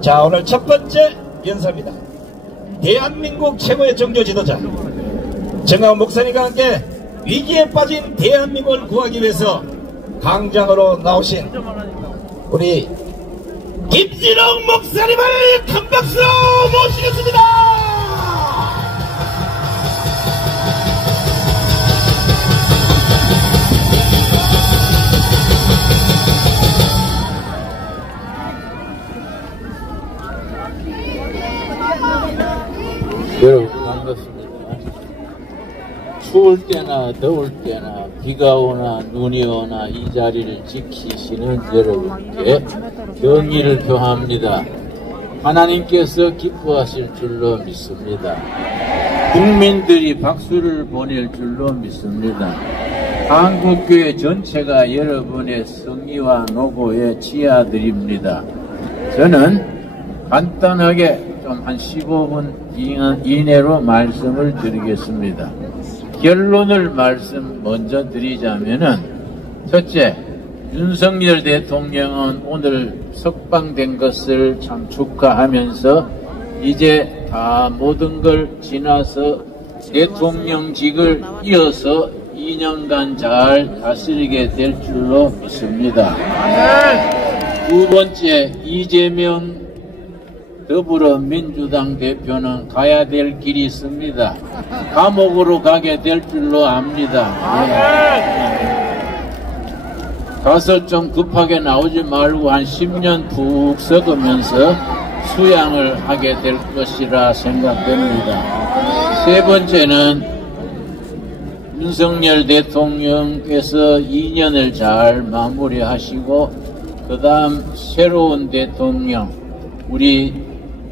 자, 오늘 첫 번째 연사입니다. 대한민국 최고의 종교 지도자 정강훈 목사님과 함께 위기에 빠진 대한민국을 구하기 위해서 강장으로 나오신 우리 김진홍 목사님을 큰 박수로 모시겠습니다. 여러분 반갑습니다. 추울 때나 더울 때나 비가 오나 눈이 오나 이 자리를 지키시는 여러분께 경의를 표합니다. 하나님께서 기뻐하실 줄로 믿습니다. 국민들이 박수를 보낼 줄로 믿습니다. 한국교회 전체가 여러분의 성의와 노고에 치아드립니다. 저는 간단하게 한 15분 이내로 말씀을 드리겠습니다. 결론을 먼저 드리자면은, 첫째, 윤석열 대통령은 오늘 석방된 것을 참 축하하면서 이제 다 모든 걸 지나서 대통령직을 이어서 2년간 잘 다스리게 될 줄로 믿습니다. 두 번째, 이재명 더불어민주당 대표는 가야 될 길이 있습니다. 감옥으로 가게 될 줄로 압니다. 가서 좀 급하게 나오지 말고 한 10년 푹 썩으면서 수양을 하게 될 것이라 생각됩니다. 세 번째는 윤석열 대통령께서 2년을 잘 마무리하시고 그 다음 새로운 대통령, 우리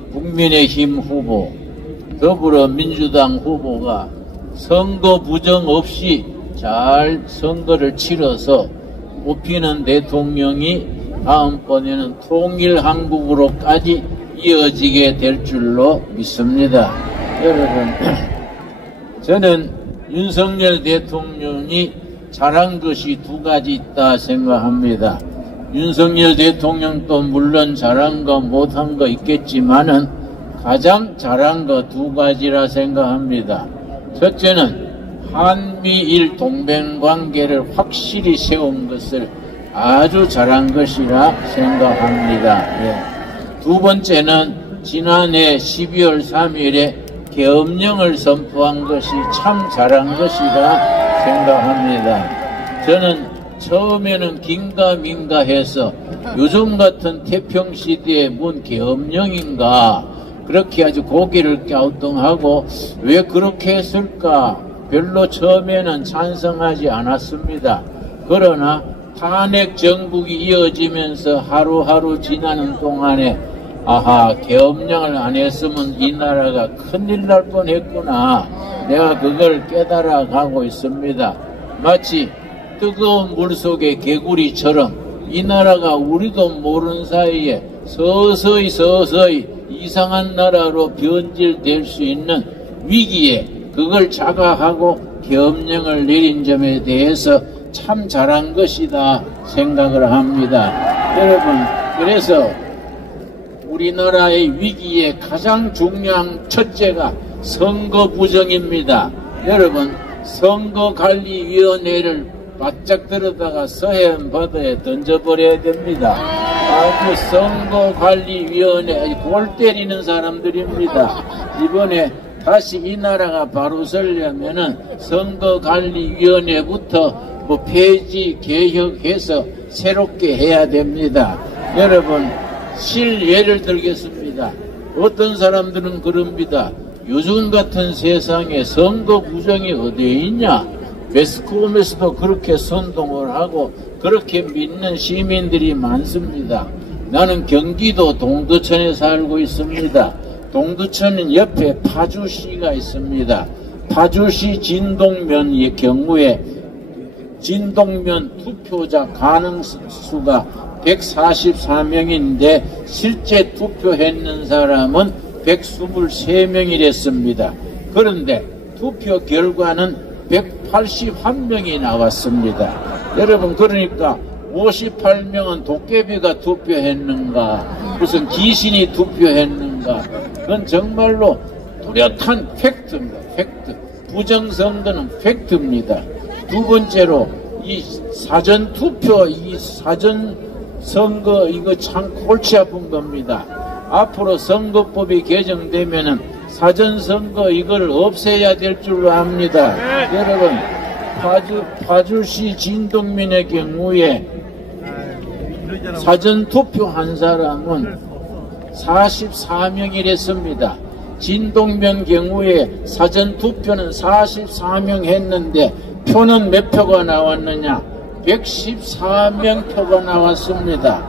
국민의힘 후보, 더불어민주당 후보가 선거 부정 없이 잘 선거를 치러서 뽑히는 대통령이 다음번에는 통일한국으로까지 이어지게 될 줄로 믿습니다. 여러분, 저는 윤석열 대통령이 잘한 것이 두 가지 있다 생각합니다. 윤석열 대통령도 물론 잘한 거 못한 거 있겠지만은 가장 잘한 거 두 가지라 생각합니다. 첫째는 한미일 동맹관계를 확실히 세운 것을 아주 잘한 것이라 생각합니다. 두 번째는 지난해 12월 3일에 계엄령을 선포한 것이 참 잘한 것이라 생각합니다. 저는 처음에는 긴가민가 해서 요즘 같은 태평시대에 뭔 계엄령인가 그렇게 아주 고개를 갸우뚱하고 왜 그렇게 했을까 별로 처음에는 찬성하지 않았습니다. 그러나 탄핵 정국이 이어지면서 하루하루 지나는 동안에 아하, 계엄령을 안 했으면 이 나라가 큰일 날 뻔했구나, 내가 그걸 깨달아 가고 있습니다. 마치 뜨거운 물속의 개구리처럼 이 나라가 우리도 모르는 사이에 서서히 이상한 나라로 변질될 수 있는 위기에 그걸 자각하고 계엄령을 내린 점에 대해서 참 잘한 것이다 생각을 합니다. 여러분, 그래서 우리나라의 위기에 가장 중요한 첫째가 선거 부정입니다. 여러분, 선거관리위원회를 바짝 들어다가 서해안 바다에 던져버려야 됩니다. 아주 선거관리위원회 골 때리는 사람들입니다. 이번에 다시 이 나라가 바로 서려면은 선거관리위원회부터 폐지 개혁해서 새롭게 해야 됩니다. 여러분, 실예를 들겠습니다. 어떤 사람들은 그럽니다. 요즘 같은 세상에 선거 부정이 어디에 있냐? 매스컴에서도 그렇게 선동을 하고 그렇게 믿는 시민들이 많습니다. 나는 경기도 동두천에 살고 있습니다. 동두천은 옆에 파주시가 있습니다. 파주시 진동면의 경우에 진동면 투표자 가능수가 144명인데 실제 투표했는 사람은 123명이랬습니다. 그런데 투표 결과는 181명이 나왔습니다. 여러분, 그러니까 58명은 도깨비가 투표했는가, 무슨 귀신이 투표했는가. 그건 정말로 뚜렷한 팩트입니다. 팩트. 부정선거는 팩트입니다. 두 번째로 이 사전투표, 이 사전선거, 이거 참 골치 아픈 겁니다. 앞으로 선거법이 개정되면은 사전선거 이걸 없애야 될 줄로 압니다. 여러분, 파주시 진동면의 경우에 사전투표한 사람은 44명이랬습니다. 진동면 경우에 사전투표는 44명 했는데 표는 몇 표가 나왔느냐? 114명 표가 나왔습니다.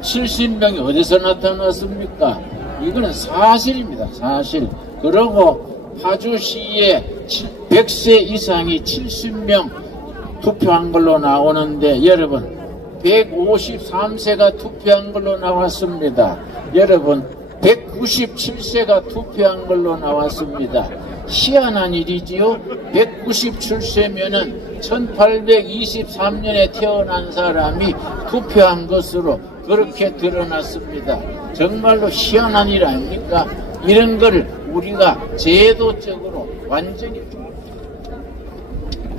70명이 어디서 나타났습니까? 이거는 사실입니다. 사실. 그러고 파주시에 100세 이상이 70명 투표한 걸로 나오는데 여러분 153세가 투표한 걸로 나왔습니다. 여러분 197세가 투표한 걸로 나왔습니다. 희한한 일이지요. 197세면은 1823년에 태어난 사람이 투표한 것으로 그렇게 드러났습니다. 정말로 희한한 일 아닙니까? 이런 걸 우리가 제도적으로 완전히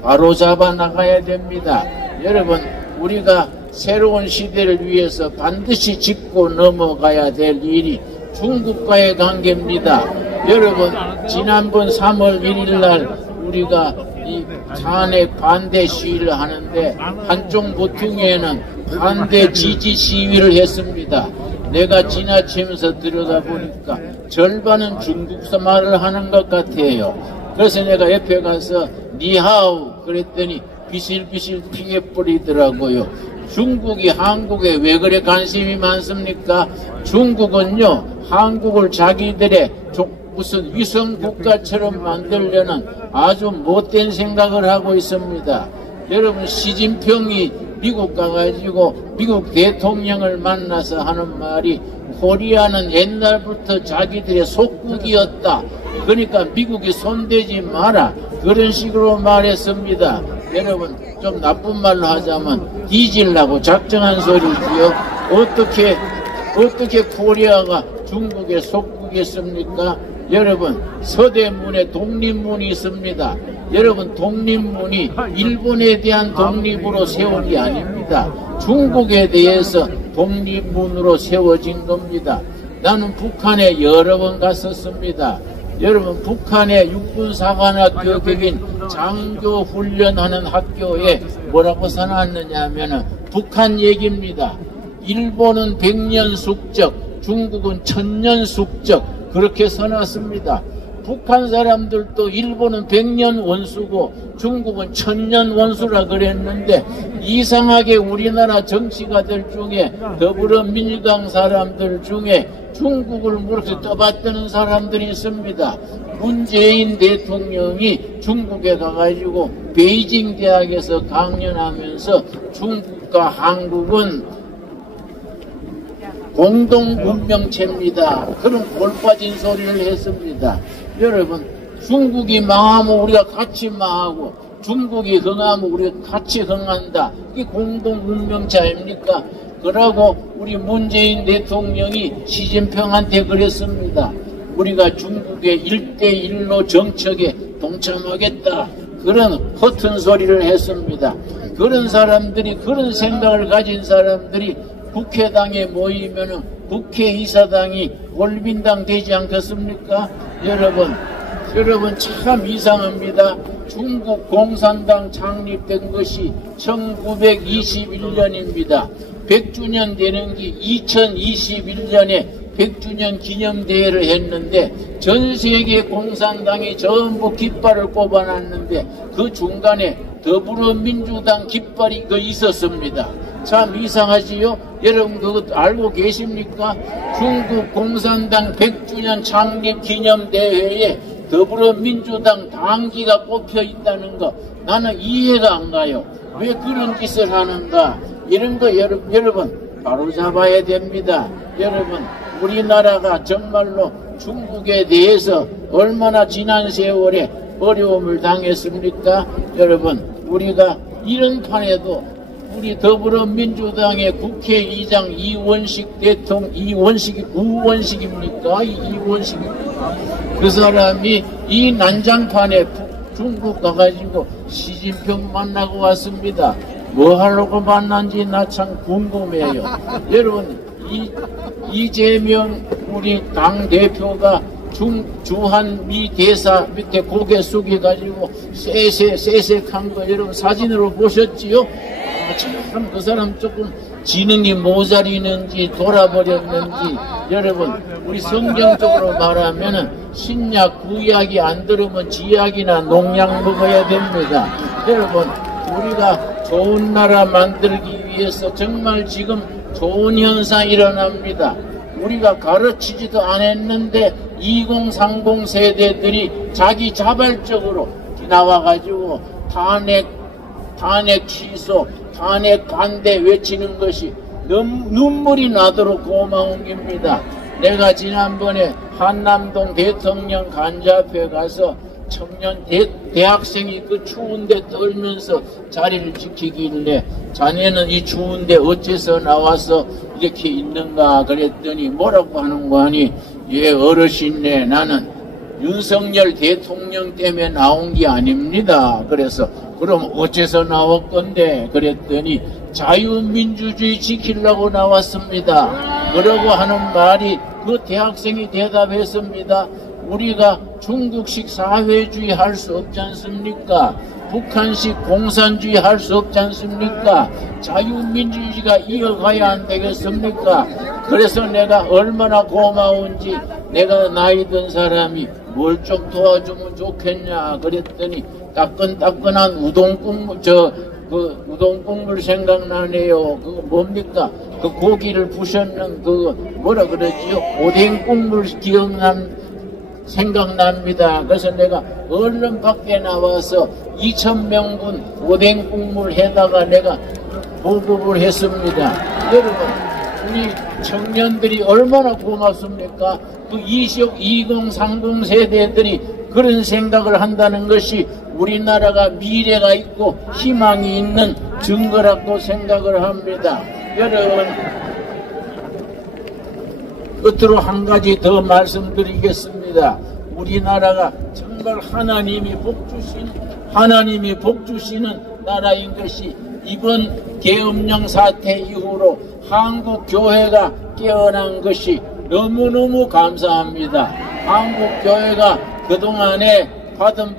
바로잡아 나가야 됩니다. 여러분, 우리가 새로운 시대를 위해서 반드시 짚고 넘어가야 될 일이 중국과의 관계입니다. 여러분, 지난번 3월 1일 날 우리가 이 탄핵 반대 시위를 하는데 한쪽 모퉁이에는 반대 지지 시위를 했습니다. 내가 지나치면서 들어가 보니까 절반은 중국서 말을 하는 것 같아요. 그래서 내가 옆에 가서 니하오 그랬더니 비실비실 피해버리더라고요. 중국이 한국에 왜 그래 관심이 많습니까? 중국은요, 한국을 자기들의 무슨 위성 국가처럼 만들려는 아주 못된 생각을 하고 있습니다. 여러분, 시진핑이 미국 가가지고 미국 대통령을 만나서 하는 말이 코리아는 옛날부터 자기들의 속국이었다. 그러니까 미국이 손대지 마라. 그런 식으로 말했습니다. 여러분, 좀 나쁜 말로 하자면 뒤질라고 작정한 소리지요. 어떻게 코리아가 중국의 속국이었습니까? 여러분, 서대문에 독립문이 있습니다. 여러분, 독립문이 일본에 대한 독립으로 세운 게 아닙니다. 중국에 대해서 독립문으로 세워진 겁니다. 나는 북한에 여러 번 갔었습니다. 여러분, 북한의 육군사관학교 격인 장교훈련하는 학교에 뭐라고 써놨느냐 하면은 북한 얘기입니다. 일본은 100년 숙적, 중국은 1000년 숙적, 그렇게 써놨습니다. 북한 사람들도 일본은 100년 원수고 중국은 1000년 원수라 그랬는데 이상하게 우리나라 정치가들 중에 더불어민주당 사람들 중에 중국을 그렇게 떠받드는 사람들이 있습니다. 문재인 대통령이 중국에 가가지고 베이징 대학에서 강연하면서 중국과 한국은 공동문명체입니다. 그런 골빠진 소리를 했습니다. 여러분, 중국이 망하면 우리가 같이 망하고 중국이 흥하면 우리가 같이 흥한다. 이게 공동문명체 아닙니까? 그러고 우리 문재인 대통령이 시진핑한테 그랬습니다. 우리가 중국의 1대1로 정책에 동참하겠다. 그런 허튼 소리를 했습니다. 그런 사람들이, 그런 생각을 가진 사람들이 국회당에 모이면은 국회의사당이 월빈당 되지 않겠습니까? 여러분 참 이상합니다. 중국 공산당 창립된 것이 1921년입니다. 100주년 되는 게 2021년에 100주년 기념대회를 했는데 전 세계 공산당이 전부 깃발을 꼽아놨는데 그 중간에 더불어민주당 깃발이 있었습니다. 참 이상하지요? 여러분 그거 알고 계십니까? 중국 공산당 100주년 창립 기념대회에 더불어민주당 당기가 꼽혀 있다는 거 나는 이해가 안 가요. 왜 그런 짓을 하는가? 이런 거 여러분 바로 잡아야 됩니다. 여러분 우리나라가 정말로 중국에 대해서 얼마나 지난 세월에 어려움을 당했습니까? 여러분 우리가 이런 판에도 우리 더불어민주당의 국회의장 이원식입니까? 그 사람이 이 난장판에 중국 가가지고 시진핑 만나고 왔습니다. 뭐 하려고 만난지 나 참 궁금해요. 여러분, 이재명 우리 당대표가 주한 미 대사 밑에 고개 숙여가지고 쎄쎄한 거 여러분 사진으로 보셨지요? 참 그 사람 조금 지능이 모자리는지 돌아버렸는지. 여러분, 우리 성경적으로 말하면은 신약 구약이 안 들으면 지약이나 농약 먹어야 됩니다. 여러분, 우리가 좋은 나라 만들기 위해서 정말 지금 좋은 현상이 일어납니다. 우리가 가르치지도 않았는데 2030 세대들이 자기 자발적으로 나와가지고 탄핵 취소, 탄핵 반대 외치는 것이 눈물이 나도록 고마운 겁니다. 내가 지난번에 한남동 대통령 간자 앞에 가서 청년 대학생이 그 추운데 떨면서 자리를 지키길래 자네는 이 추운데 어째서 나와서 이렇게 있는가 그랬더니 뭐라고 하는 거 아니, 예 어르신네 나는 윤석열 대통령 때문에 나온 게 아닙니다. 그래서 그럼 어째서 나올 건데 그랬더니 자유민주주의 지키려고 나왔습니다. 그러고 하는 말이 그 대학생이 대답했습니다. 우리가 중국식 사회주의 할 수 없지 않습니까? 북한식 공산주의 할 수 없지 않습니까? 자유민주주의가 이어가야 안 되겠습니까? 그래서 내가 얼마나 고마운지 내가 나이 든 사람이 뭘 좀 도와주면 좋겠냐 그랬더니 따끈따끈한 우동국물 생각나네요. 그거 뭡니까? 그 고기를 부셨는 그 뭐라 그러지요? 오뎅국물 생각납니다. 그래서 내가 얼른 밖에 나와서 2,000명분 오뎅국물 해다가 내가 보급을 했습니다. 여러분, 우리 청년들이 얼마나 고맙습니까? 그 2030 세대들이 그런 생각을 한다는 것이 우리나라가 미래가 있고 희망이 있는 증거라고 생각을 합니다. 여러분, 끝으로 한 가지 더 말씀드리겠습니다. 우리나라가 정말 하나님이 복 주시는 나라인 것이 이번 계엄령 사태 이후로 한국 교회가 깨어난 것이 너무너무 감사합니다. 한국 교회가 그동안에 받은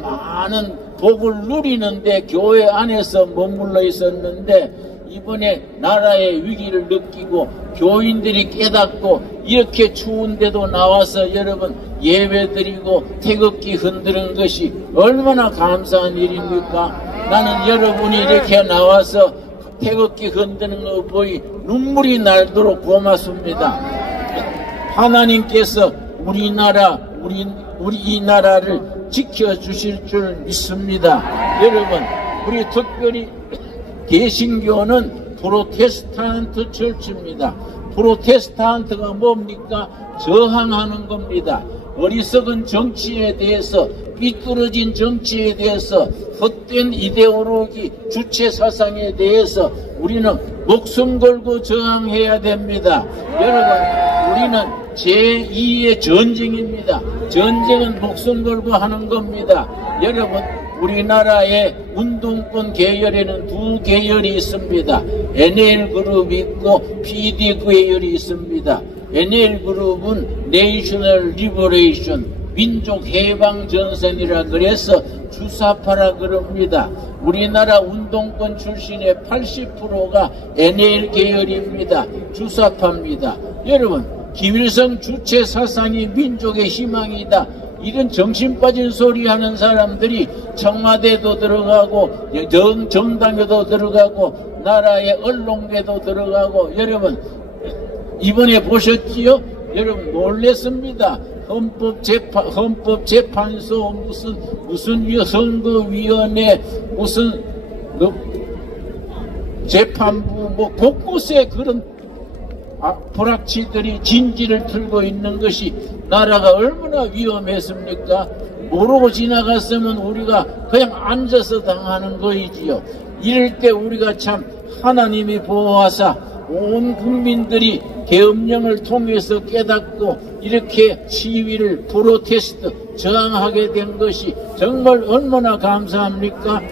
많은 복을 누리는데 교회 안에서 머물러 있었는데 이번에 나라의 위기를 느끼고 교인들이 깨닫고 이렇게 추운데도 나와서 여러분 예배드리고 태극기 흔드는 것이 얼마나 감사한 일입니까? 나는 여러분이 이렇게 나와서 태극기 흔드는 거 보이 눈물이 날도록 고맙습니다. 하나님께서 우리 이 나라를 지켜주실 줄 믿습니다. 여러분, 우리 특별히 개신교는 프로테스탄트 철치입니다. 프로테스탄트가 뭡니까? 저항하는 겁니다. 어리석은 정치에 대해서, 삐뚤어진 정치에 대해서, 헛된 이데올로기, 주체 사상에 대해서 우리는 목숨 걸고 저항해야 됩니다. 여러분, 우리는 제2의 전쟁입니다. 전쟁은 목숨 걸고 하는 겁니다. 여러분, 우리나라의 운동권 계열에는 두 계열이 있습니다. NL그룹이 있고 PD 계열이 있습니다. NL그룹은 내셔널 리버레이션, 민족해방전선이라 그래서 주사파라 그럽니다. 우리나라 운동권 출신의 80%가 NL 계열입니다. 주사파입니다. 여러분, 김일성 주체 사상이 민족의 희망이다. 이런 정신 빠진 소리 하는 사람들이 청와대도 들어가고 정당에도 들어가고 나라의 언론계도 들어가고 여러분 이번에 보셨지요? 여러분 놀랬습니다. 헌법재판소 무슨 선거위원회 무슨 재판부 뭐 곳곳에 그런 불악취들이 진지를 틀고 있는 것이 나라가 얼마나 위험했습니까? 모르고 지나갔으면 우리가 그냥 앉아서 당하는 거이지요. 이럴 때 우리가 참 하나님이 보호하사 온 국민들이 계엄령을 통해서 깨닫고 이렇게 시위를 프로테스트 저항하게 된 것이 정말 얼마나 감사합니까?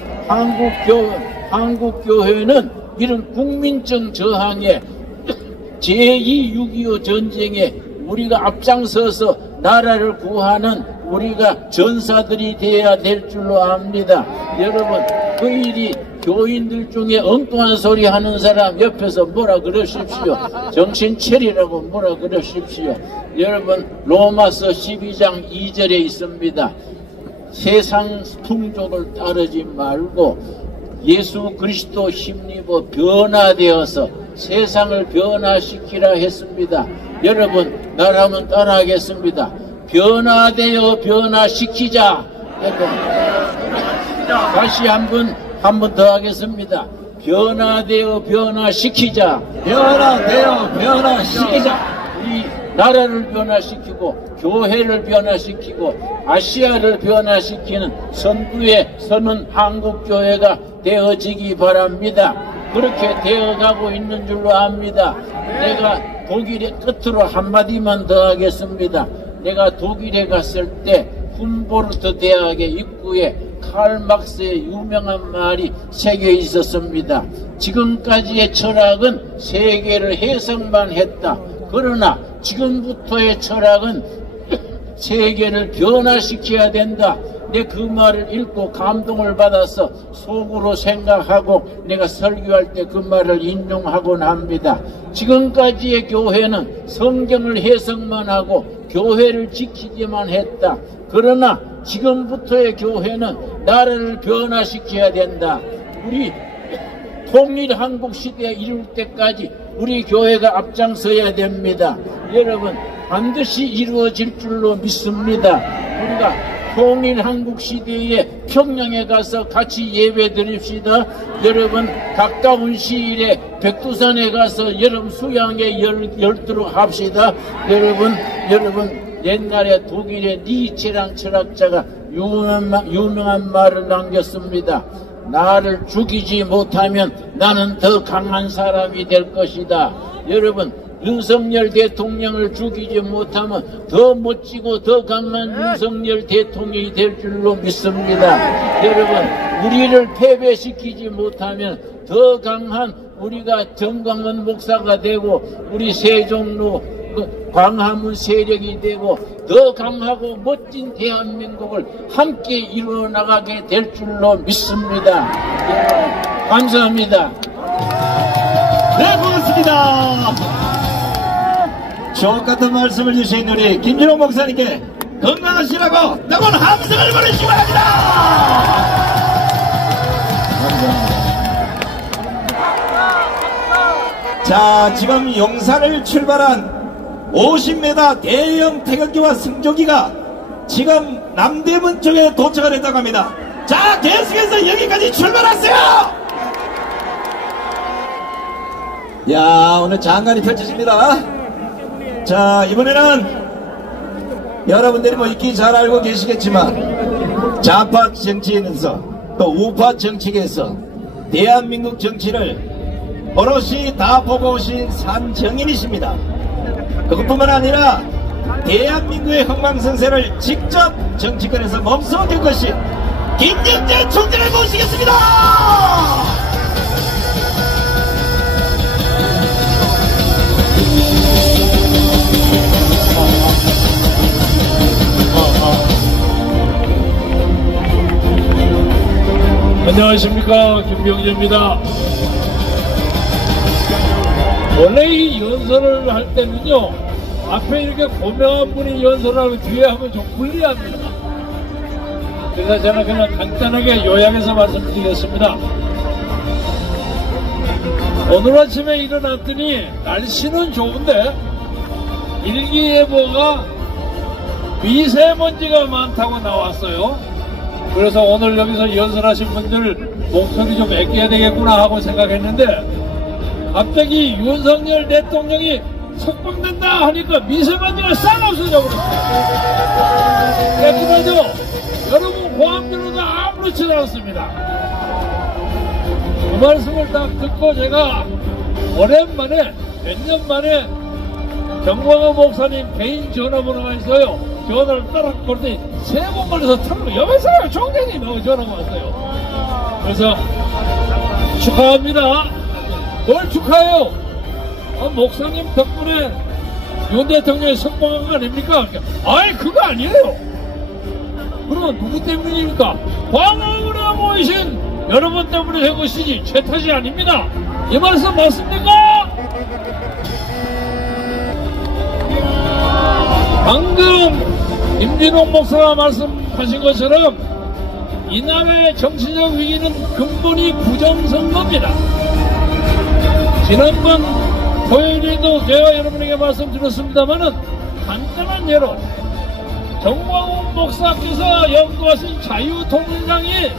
한국교회는 이런 국민적 저항에 제2 6.25 전쟁에 우리가 앞장서서 나라를 구하는 우리가 전사들이 되어야 될 줄로 압니다. 여러분, 그 일이 교인들 중에 엉뚱한 소리 하는 사람 옆에서 뭐라 그러십시오. 정신 차리라고 뭐라 그러십시오. 여러분, 로마서 12장 2절에 있습니다. 세상 풍족을 따르지 말고 예수 그리스도 힘입어 변화되어서 세상을 변화시키라 했습니다. 여러분, 나라면 따라하겠습니다. 변화되어 변화시키자. 다시 한 번 더 하겠습니다. 변화되어 변화시키자. 변화되어 변화시키자. 우리 나라를 변화시키고 교회를 변화시키고 아시아를 변화시키는 선두에 서는 한국교회가 되어지기 바랍니다. 그렇게 되어가고 있는 줄로 압니다. 내가 독일의 끝으로 한마디만 더 하겠습니다. 내가 독일에 갔을 때 훔보르트 대학의 입구에 칼 막스의 유명한 말이 새겨 있었습니다. 지금까지의 철학은 세계를 해석만 했다. 그러나 지금부터의 철학은 세계를 변화시켜야 된다. 내 그 말을 읽고 감동을 받아서 속으로 생각하고 내가 설교할 때 그 말을 인용하곤 합니다. 지금까지의 교회는 성경을 해석만 하고 교회를 지키기만 했다. 그러나 지금부터의 교회는 나라를 변화시켜야 된다. 우리 통일 한국 시대에 이룰 때까지 우리 교회가 앞장서야 됩니다. 여러분, 반드시 이루어질 줄로 믿습니다. 우리가 통일 한국 시대에 평양에 가서 같이 예배 드립시다. 여러분, 가까운 시일에 백두산에 가서 여름 수양에 열도록 합시다. 여러분, 옛날에 독일의 니체란 철학자가 유명한 말을 남겼습니다. 나를 죽이지 못하면 나는 더 강한 사람이 될 것이다. 여러분, 윤석열 대통령을 죽이지 못하면 더 멋지고 더 강한 윤석열 대통령이 될 줄로 믿습니다. 여러분, 우리를 패배시키지 못하면 더 강한 우리가 정광훈 목사가 되고 우리 세종로 광화문 세력이 되고 더 강하고 멋진 대한민국을 함께 이루어 나가게 될 줄로 믿습니다. 감사합니다. 네, 고맙습니다. 주옥 같은 말씀을 주신 우리 김준호 목사님께 건강하시라고 뜨거운 함성을 보내시기 바랍니다. 자, 지금 용산을 출발한 50m 대형 태극기와 승조기가 지금 남대문 쪽에 도착을 했다고 합니다. 자, 계속해서 여기까지 출발했어요. 야, 오늘 장관이 펼쳐집니다. 자, 이번에는 여러분들이 뭐 익히 잘 알고 계시겠지만 좌파 정치인에서 또 우파 정치계에서 대한민국 정치를 오롯이 다 보고 오신 산정인이십니다. 그것뿐만 아니라 대한민국의 흥망성쇠를 직접 정치권에서 몸소 겪으신 김영재 총재를 모시겠습니다. 안녕하십니까, 김병재입니다. 원래 이 연설을 할 때는요, 앞에 이렇게 고명한 분이 연설을 하고 뒤에 하면 좀 불리합니다. 그래서 저는 그냥 간단하게 요약해서 말씀드리겠습니다. 오늘 아침에 일어났더니 날씨는 좋은데 일기예보가 미세먼지가 많다고 나왔어요. 그래서 오늘 여기서 연설하신 분들 목소리 좀 아껴야 되겠구나 하고 생각했는데 갑자기 윤석열 대통령이 석방된다 하니까 미세먼지가 싹 없어져 버렸어요. 깨끗하죠? 여러분 고함 들어도 아무렇지도 않습니다. 그 말씀을 딱 듣고 제가 오랜만에 몇 년 만에 정광호 목사님 개인 전화번호가 있어요. 전화를 따라 걸더니 3번 걸려서 털고 여보세요 총장님 하고 전화가 왔어요. 그래서 축하합니다. 뭘 축하해요? 목사님 덕분에 윤 대통령이 석방한 거 아닙니까? 아이 그거 아니에요. 그러면 누구 때문입니까? 광화문에 모이신 여러분 때문에 된 것이지 제 탓이 아닙니다. 이 말씀 맞습니까? 방금 임진홍 목사가 말씀하신 것처럼 이 나라의 정치적 위기는 근본이 부정선거입니다. 지난번 토요일에도 제가 여러분에게 말씀드렸습니다만은 간단한 예로 정광훈 목사께서 연구하신 자유통일당이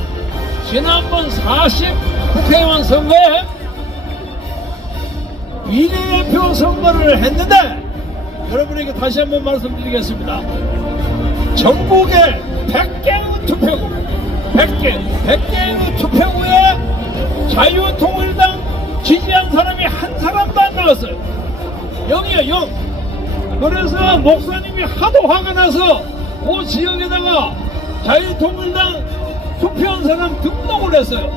지난번 40 국회의원 선거에 비례대표 선거를 했는데 여러분에게 다시 한번 말씀드리겠습니다. 전국에 100개의 투표구 100개의 투표구에 자유통일당 지지한 사람이 한 사람도 안 나왔어요. 0이에요 0. 그래서 목사님이 하도 화가 나서 그 지역에다가 자유통일당 투표한 사람 등록을 했어요.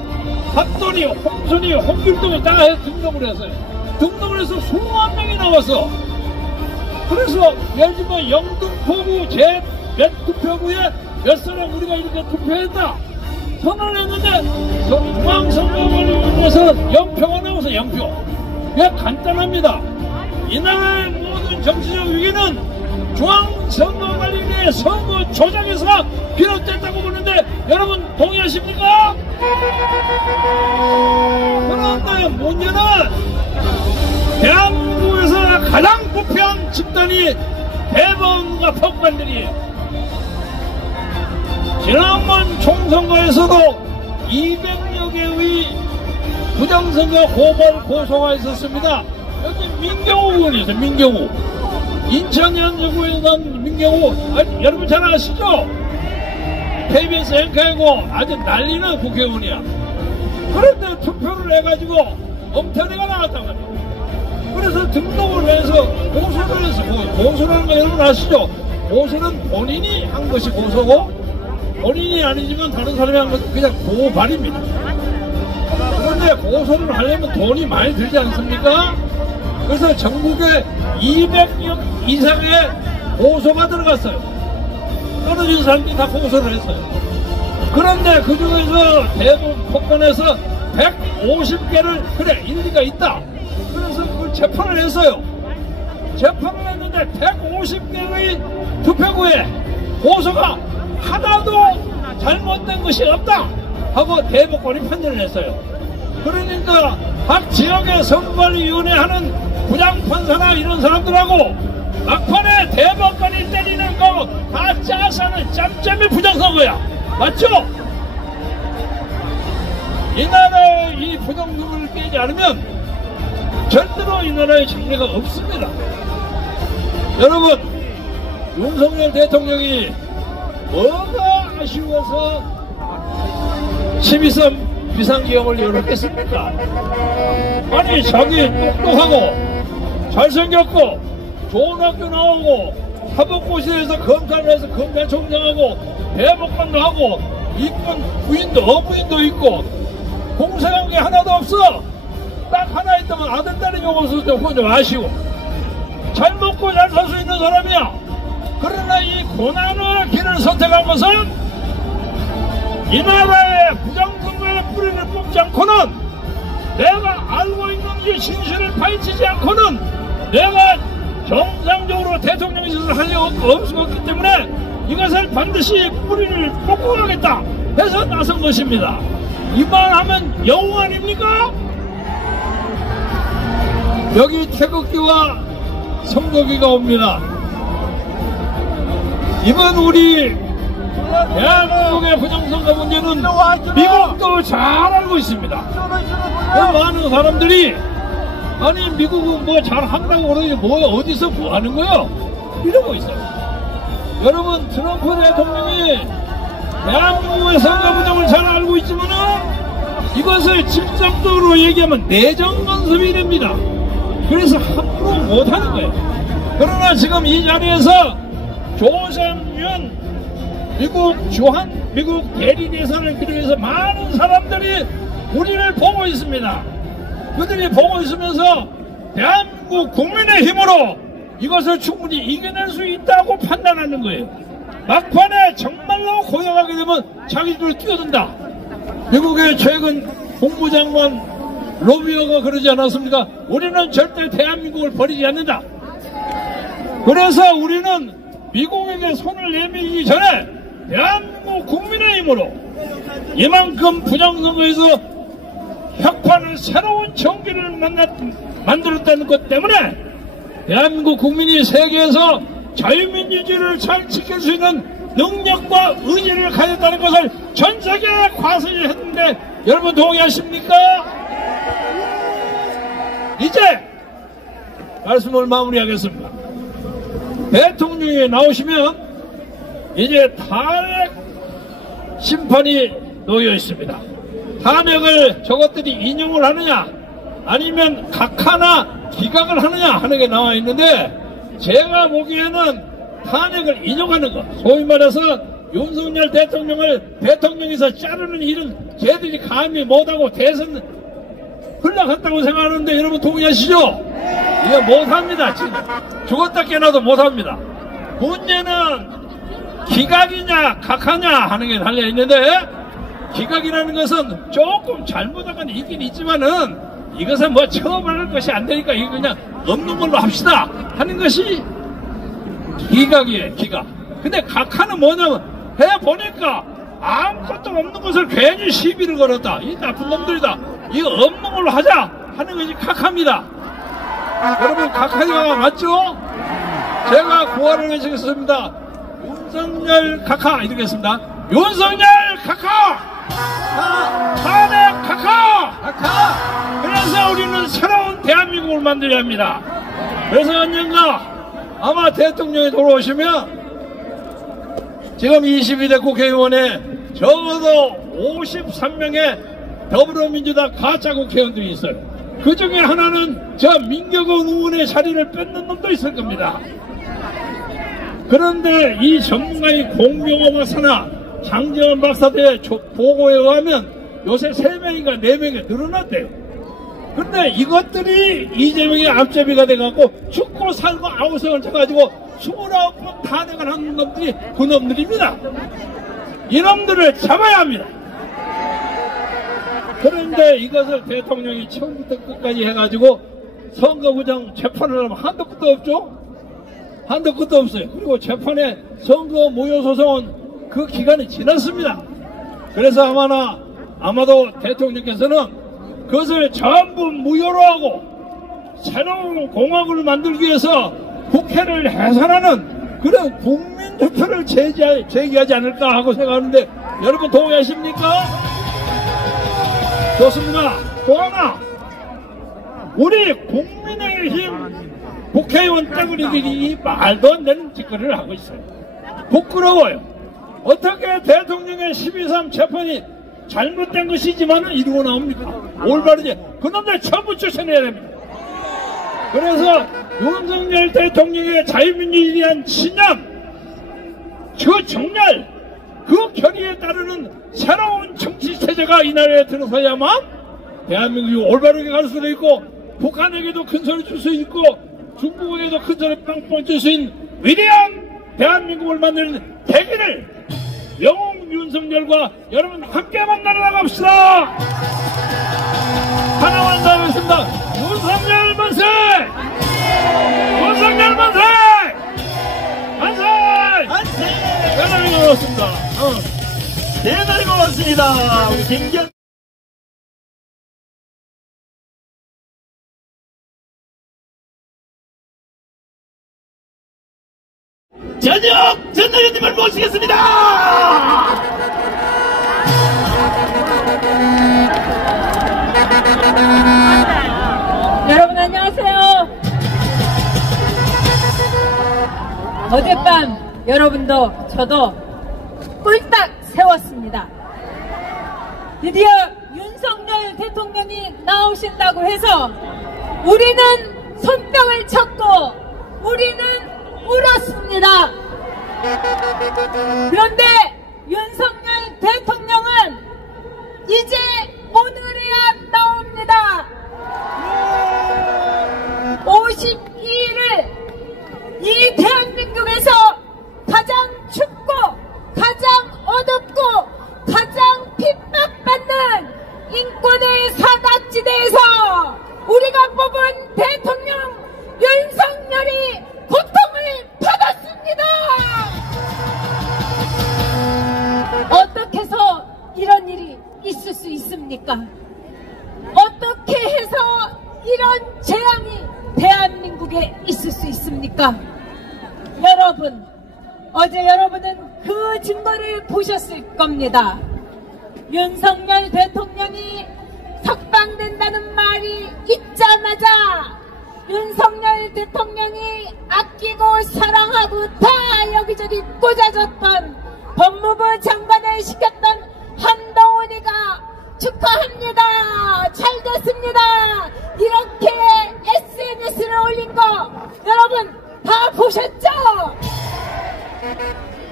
핫돌이, 홍순이, 홍길동이 다 해서 등록을 했어요. 등록을 해서 20명이 나왔어. 그래서 예를 들면 영등포구 제 몇 투표구에 몇 사람 우리가 이렇게 투표했다 선언했는데 중앙선거관리위원회에서 0표가 나와서 0표. 이게 간단합니다. 이 나라의 모든 정치적 위기는 중앙선거관리위원회 선거 조작에서 비롯됐다고 보는데 여러분 동의하십니까? 그런데 문제는 대한민국에서 가장 부패한 집단이 대법원과 법관들이에요. 지난번 총선거에서도 200여 개의 부정선거 고발 고소가 있었습니다. 여기 민경우 의원이었어요. 민경우. 인천연구에 난 민경우. 여러분 잘 아시죠? KBS 앵커이고 아주 난리는 국회의원이야. 그런데 투표를 해가지고 엄태리가 나왔단 말이에요. 그래서 등록을 해서 고소를 해서 고소라는 거 여러분 아시죠? 고소는 본인이 한 것이 고소고 본인이 아니지만 다른 사람이 한 것은 그냥 고발입니다. 그런데 고소를 하려면 돈이 많이 들지 않습니까? 그래서 전국에 200여 이상의 고소가 들어갔어요. 떨어진 사람들이 다 고소를 했어요. 그런데 그 중에서 대부분 법원에서 150개를 그래 일리가 있다. 그래서 그걸 재판을 했어요. 재판을 했는데 150개의 투표구에 고소가 하나도 잘못된 것이 없다 하고 대법관이 판단을 했어요. 그러니까 각 지역의 선거관리위원회 하는 부장판사나 이런 사람들하고 막판에 대법관이 때리는 거 다 짜서 하는 짬짬이 부정선거야. 맞죠? 이 나라의 이 부정선거를 깨지 않으면 절대로 이 나라의 장래가 없습니다. 여러분 윤석열 대통령이 뭐가 아쉬워서 12.3 비상기금을 열었겠습니까? 아니 자기 똑똑하고 잘생겼고 좋은 학교 나오고 사법고시에서 검사를 해서 검찰총장하고 대법관도 하고 이쁜 부인도 어부인도 있고 공생한 게 하나도 없어. 딱 하나 있다면 아들 딸이 먹어서 좀 아쉬워. 잘 먹고 잘 살 수 있는 사람이야. 그러나 이 고난의 길을 선택한 것은 이 나라의 부정선거의 뿌리를 뽑지 않고는 내가 알고 있는 이 진실을 파헤치지 않고는 내가 정상적으로 대통령 짓을 하려고 없었기 때문에 이것을 반드시 뿌리를 뽑고 가겠다 해서 나선 것입니다. 이 말 하면 영웅 아닙니까? 여기 태극기와 성조기가 옵니다. 이번 우리 대한민국의 부정선거 문제는 미국도 잘 알고 있습니다. 많은 사람들이 아니 미국은 뭐 잘한다고 그러는데 뭐 어디서 뭐 하는 거요? 이러고 있어요. 여러분 트럼프 대통령이 대한민국의 선거 부정을 잘 알고 있지만은 이것을 직접적으로 얘기하면 내정 간섭이 됩니다. 그래서 함부로 못하는 거예요. 그러나 지금 이 자리에서 조상윤 미국 대리대사를 비롯해서 많은 사람들이 우리를 보고 있습니다. 그들이 보고 있으면서 대한민국 국민의 힘으로 이것을 충분히 이겨낼 수 있다고 판단하는 거예요. 막판에 정말로 고용하게 되면 자기들 뛰어든다. 미국의 최근 국무장관 로비어가 그러지 않았습니까? 우리는 절대 대한민국을 버리지 않는다. 그래서 우리는 미국에게 손을 내밀기 전에 대한민국 국민의힘으로 이만큼 부정선거에서 혁파는 새로운 정기를 만들었다는 것 때문에 대한민국 국민이 세계에서 자유민주주의를 잘 지킬 수 있는 능력과 의지를 가졌다는 것을 전 세계에 과시를 했는데 여러분 동의하십니까? 이제 말씀을 마무리하겠습니다. 대통령이 나오시면 이제 탄핵 심판이 놓여 있습니다. 탄핵을 저것들이 인용을 하느냐 아니면 각하나 기각을 하느냐 하는 게 나와 있는데 제가 보기에는 탄핵을 인용하는 것, 소위 말해서 윤석열 대통령을 대통령에서 자르는 일은 쟤들이 감히 못하고 대선 흘러갔다고 생각하는데 여러분 동의하시죠? 이거 못합니다. 지금 죽었다 깨나도 못합니다. 문제는 기각이냐 각하냐 하는 게 달려있는데 기각이라는 것은 조금 잘못한 있긴 있지만은 이것은 뭐 처벌할 것이 안 되니까 이거 그냥 없는 걸로 합시다 하는 것이 기각이에요. 기각. 근데 각하는 뭐냐면 해보니까 아무것도 없는 것을 괜히 시비를 걸었다. 이 나쁜 놈들이다. 이거 없는 걸로 하자 하는 것이 각하입니다. 여러분 각하가 맞죠? 제가 구화를 해주겠습니다. 윤석열 각하 이렇게 했습니다. 윤석열 각하! 탄핵 각하! 그래서 우리는 새로운 대한민국을 만들어야 합니다. 그래서 언젠가 아마 대통령이 돌아오시면 지금 22대 국회의원에 적어도 53명의 더불어민주당 가짜 국회의원들이 있어요. 그 중에 하나는 저 민경훈 의원의 자리를 뺏는 놈도 있을 겁니다. 그런데 이 전문가인 공병호 박사나 장재원 박사들의 보고에 의하면 요새 3명인가 4명이 늘어났대요. 근데 이것들이 이재명의 앞제비가 돼갖고 죽고 살고 아우성을 쳐가지고 29번 탄핵을 하는 놈들이 그 놈들입니다. 이놈들을 잡아야 합니다. 그런데 이것을 대통령이 처음부터 끝까지 해가지고 선거부정 재판을 하면 한도 끝도 없죠? 한도 끝도 없어요. 그리고 재판에 선거 무효소송은 그 기간이 지났습니다. 그래서 아마도 대통령께서는 그것을 전부 무효로 하고 새로운 공화국을 만들기 위해서 국회를 해산하는 그런 국민투표를 제기하지 않을까 하고 생각하는데 여러분 동의하십니까? 좋습니다. 또 하나 우리 국민의힘 국회의원 때문이들이 말도 안 되는 짓거리를 하고 있어요. 부끄러워요. 어떻게 대통령의 12.3 재판이 잘못된 것이지만 이루고 나옵니까? 올바르지. 그놈들 전부 쫓아내야 됩니다. 그래서 윤석열 대통령의 자유민주주의에 대한 신념, 그 정렬, 그 결의에 따르는 새로운 정치체제가 이 나라에 들어서야만 대한민국이 올바르게 갈 수도 있고 북한에게도 큰 소리 줄 수 있고 중국에게도 큰 소리 빵빵 줄 수 있는 위대한 대한민국을 만드는 대기를 영웅 윤석열과 여러분 함께 만나러 나갑시다. 하나만 더 하겠습니다. 윤석열 만세! 윤석열 만세! 만세! 만세! 대단히 고맙습니다. 대단히 고맙습니다. 우리 김경 전역 전당현님을 모시겠습니다. 여러분 안녕하세요. 어젯밤 여러분도 저도 꿀딱 세웠습니다. 드디어 윤석열 대통령이 나오신다고 해서 우리는 손뼉을 쳤고 우리는 울었습니다. 그런데 윤석열 대통령은 이제 오늘이야 나옵니다. 52일을 이 대한민국에서 가장 춥고 가장 어둡고 가장 핍박받는 인권의 사각지대에서 우리가 뽑은 대통령 윤석열이 고통을 받았습니다. 어떻게 해서 이런 일이 있을 수 있습니까? 어떻게 해서 이런 재앙이 대한민국에 있을 수 있습니까? 여러분, 어제 여러분은 그 증거를 보셨을 겁니다. 윤석열 대통령이 석방된다는 말이 있자마자 윤석열 대통령이 아끼고 사랑하고 다 여기저기 꽂아줬던 법무부 장관을 시켰던 한동훈이가 축하합니다. 잘 됐습니다. 이렇게 SNS를 올린 거 여러분 다 보셨죠?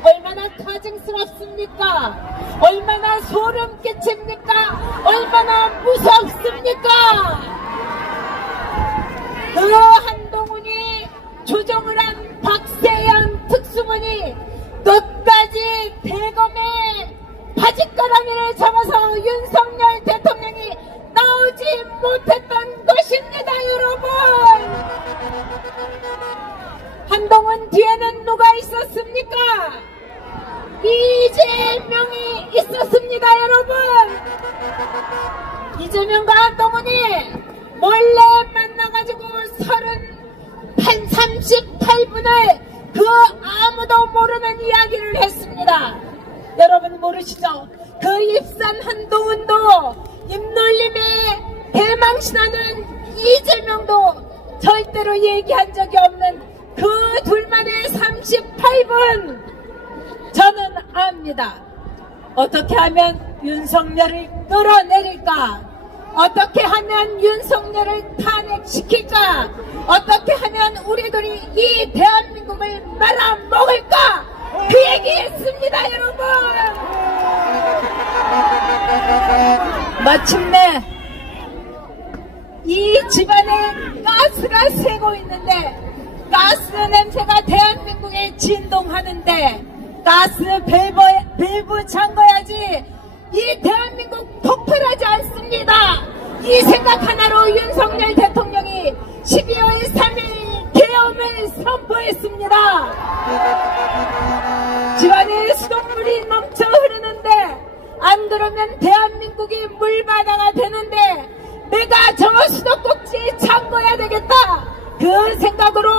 얼마나 가증스럽습니까? 얼마나 소름 끼칩니까? 얼마나 무섭습니까? 그 한동훈이 조정을 한 박세현 특수본이 끝까지 대검의 바짓가랑이를 잡아서 윤석열 대통령이 나오지 못했던 것입니다, 여러분. 한동훈 뒤에는 누가 있었습니까? 이재명이 있었습니다, 여러분. 이재명과 한동훈이 몰래 만나가지고 38분을 그 아무도 모르는 이야기를 했습니다. 여러분 모르시죠? 그 입산 한동훈도 입놀림에 대망신하는 이재명도 절대로 얘기한 적이 없는 그 둘만의 38분 저는 압니다. 어떻게 하면 윤석열을 끌어내릴까? 어떻게 하면 윤석열을 탄핵시킬까? 어떻게 하면 우리들이 이 대한민국을 말아먹을까? 그 얘기했습니다, 여러분. 마침내 이 집안에 가스가 새고 있는데 가스 냄새가 대한민국에 진동하는데 가스 밸브 잠궈야지 이 대한민국 폭발하지 않습니다. 이 생각 하나로 윤석열 대통령이 12월 3일 계엄을 선포했습니다. 집안에 수돗물이 넘쳐 흐르는데 안 그러면 대한민국이 물바다가 되는데 내가 저 수도꼭지 잠궈야 되겠다. 그 생각으로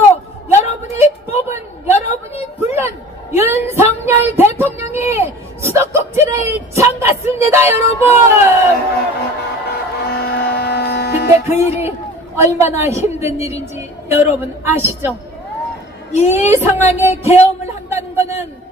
여러분이 뽑은 여러분이 부른 윤석열 대통령이 수도꼭지를 잠갔습니다, 여러분. 근데 그 일이 얼마나 힘든 일인지 여러분 아시죠? 이 상황에 계엄을 한다는 것은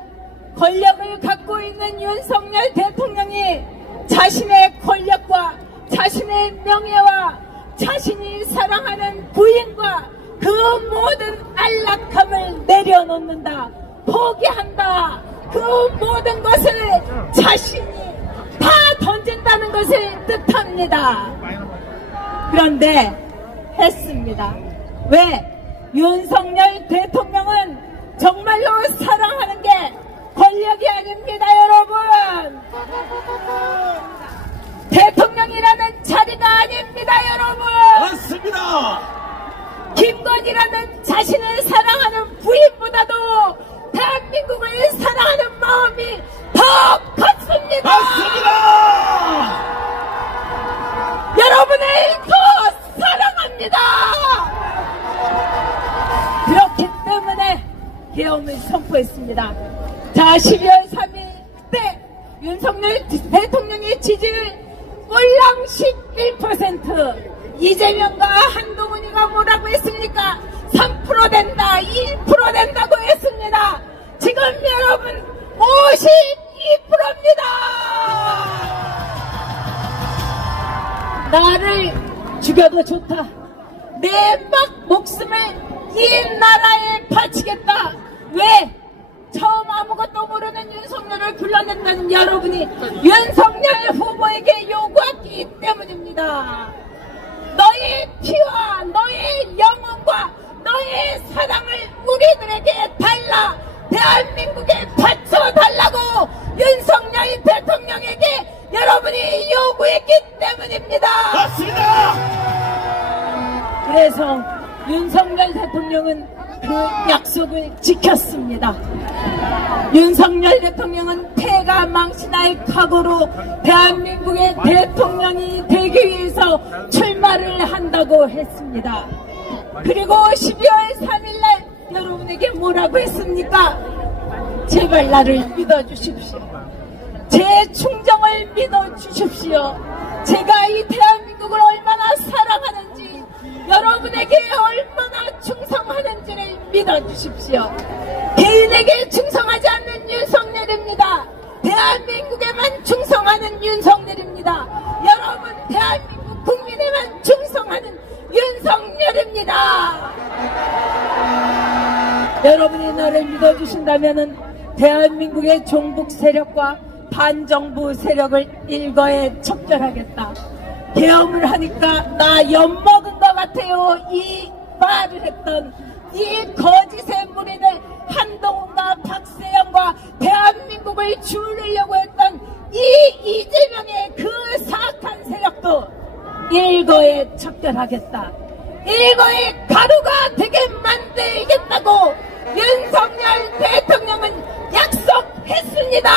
권력을 갖고 있는 윤석열 대통령이 자신의 권력과 자신의 명예와 자신이 사랑하는 부인과 그 모든 안락함을 내려놓는다, 포기한다, 그 모든 것을 자신이 다 던진다는 것을 뜻합니다. 그런데 했습니다. 왜? 윤석열 대통령은 정말로 사랑하는 게 권력이 아닙니다, 여러분. 대통령이라는 자리가 아닙니다, 여러분. 맞습니다. 김건희라는 자신을 사랑하는 부인보다도 대한민국을 사랑하는 마음이 더 컸습니다. 맞습니다. 여러분을 더 사랑합니다. 그렇기 때문에 계엄을 선포했습니다. 자, 12월 3일 때 윤석열 대통령의 지지율 꼴랑 11%, 이재명과 한동훈이가 뭐라고 했습니까? 3% 된다, 1% 된다고 했습니다. 지금 여러분 52%입니다. 나를 죽여도 좋다. 내 목숨을 이 나라에 바치겠다. 왜? 처음 아무것도 모르는 윤석열을 불러냈다는 여러분이 윤석열 후보에게 요구했기 때문입니다. 너의 피와 너의 영혼과 너의 사랑을 우리들에게 달라, 대한민국에 바쳐달라고 윤석열 대통령에게 여러분이 요구했기 때문입니다. 맞습니다. 그래서 윤석열 대통령은 그 약속을 지켰습니다. 윤석열 대통령은 폐가 망신할 각오로 대한민국의 대통령이 되기 위해서 출마를 한다고 했습니다. 그리고 12월 3일날 여러분에게 뭐라고 했습니까? 제발 나를 믿어주십시오. 제 충정을 믿어주십시오. 제가 이 대한민국을 얼마나 사랑하는지, 여러분에게 얼마나 충성하는지를 믿어주십시오. 개인에게 충성하지 않는 윤석열입니다. 대한민국에만 충성하는 윤석열입니다. 여러분, 대한민국 국민에만 충성하는 윤석열입니다. 여러분이 나를 믿어주신다면 대한민국의 종북 세력과 반정부 세력을 일거에 척결하겠다. 계엄을 하니까 나 엿먹은 것 같아요. 이 말을 했던 이 거짓의 무리들, 한동훈과 박세영과 대한민국을 주우려고 했던 이 이재명의 그 사악한 세력도 일거에 척결하겠다. 일거에 가루가 되게 만들겠다고 윤석열 대통령은 약속했습니다.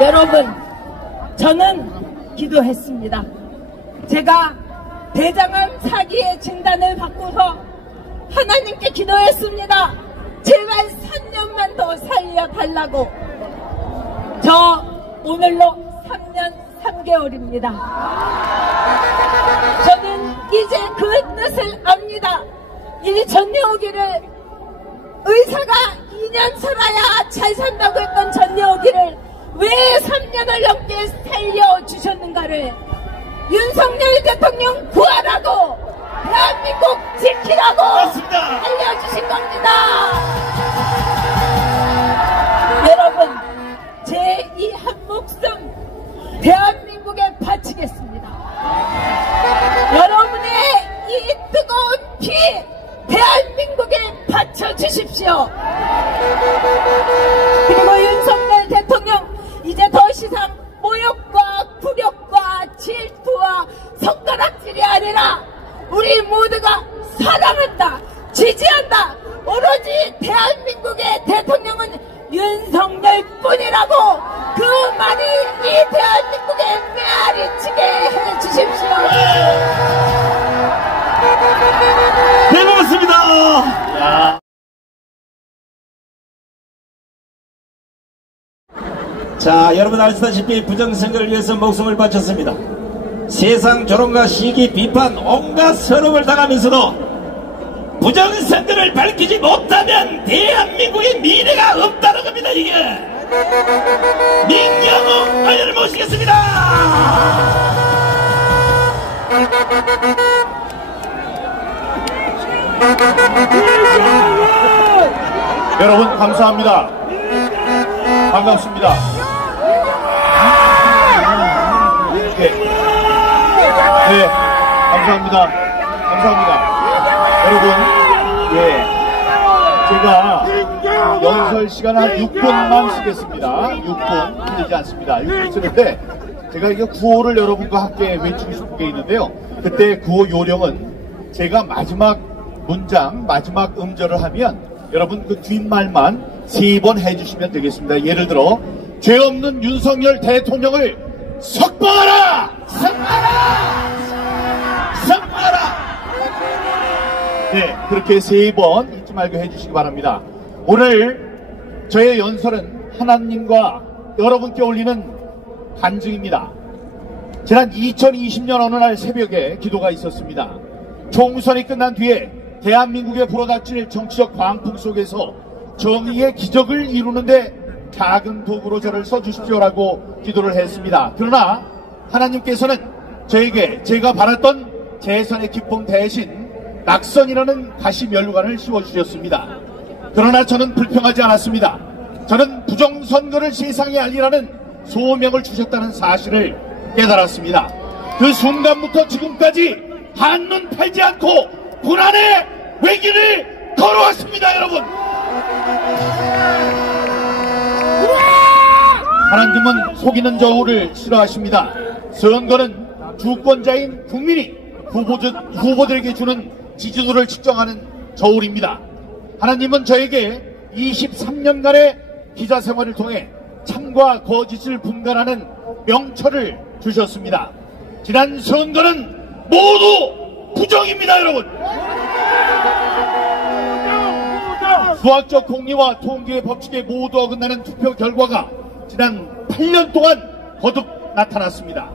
여러분, 저는 기도했습니다. 제가 대장암 사기의 진단을 받고서 하나님께 기도했습니다. 제발 3년만 더 살려달라고. 저 오늘로 3년 3개월입니다. 저는 이제 그 뜻을 압니다. 이 전여기를 의사가 2년 살아야 잘 산다고 했던 전여기를 왜 3년을 넘게 살려주셨는가를 윤석열 대통령 구하라고, 대한민국 지키라고 맞습니다. 알려주신 겁니다. 여러분, 제 이 한 목숨 대한민국에 바치겠습니다. 여러분의 이 뜨거운 피 대한민국에 바쳐주십시오. 그리고 윤석열 대통령, 이제 더 이상 모욕과 굴욕과 질투와 손가락질이 아니라 우리 모두가 사랑한다, 지지한다. 오로지 대한민국의 대통령은 윤석열 뿐이라고 그 말이 이 대한민국에 메아리치게 해주십시오. 네, 고맙습니다. 자, 여러분 아시다시피 부정선거를 위해서 목숨을 바쳤습니다. 세상 조롱과 시기, 비판, 온갖 서름을 당하면서도 부정선거를 밝히지 못하면 대한민국의 미래가 없다는 겁니다. 이게 민경욱 의원을 모시겠습니다. 여러분 감사합니다. 반갑습니다. 네, 감사합니다. 감사합니다. 여러분, 제가 연설 시간 한 6분만 쓰겠습니다. 6분 길지 않습니다. 6분 쓰는데 제가 이게 구호를 여러분과 함께 외치고 싶은 게 있는데요. 그때 구호 요령은 제가 마지막 문장, 마지막 음절을 하면 여러분 그 뒷말만 3번 해주시면 되겠습니다. 예를 들어, 죄 없는 윤석열 대통령을 석방하라! 석방하라! 석방하라! 네, 그렇게 3번 잊지 말고 해주시기 바랍니다. 오늘 저의 연설은 하나님과 여러분께 올리는 간증입니다. 지난 2020년 어느 날 새벽에 기도가 있었습니다. 총선이 끝난 뒤에 대한민국에 불어닥칠 정치적 광풍 속에서 정의의 기적을 이루는데 작은 도구로 저를 써주십시오라고 기도를 했습니다. 그러나 하나님께서는 저에게 제가 바랐던 재선의 기쁨 대신 낙선이라는 가시면류관을 씌워주셨습니다. 그러나 저는 불평하지 않았습니다. 저는 부정선거를 세상에 알리라는 소명을 주셨다는 사실을 깨달았습니다. 그 순간부터 지금까지 한눈 팔지 않고 고난의 외길을 걸어왔습니다. 여러분, 하나님은 속이는 저울을 싫어하십니다. 선거는 주권자인 국민이 후보들에게 주는 지지도를 측정하는 저울입니다. 하나님은 저에게 23년간의 기자 생활을 통해 참과 거짓을 분간하는 명철을 주셨습니다. 지난 선거는 모두 부정입니다. 여러분, 수학적 공리와 통계의 법칙에 모두 어긋나는 투표 결과가 지난 8년 동안 거듭 나타났습니다.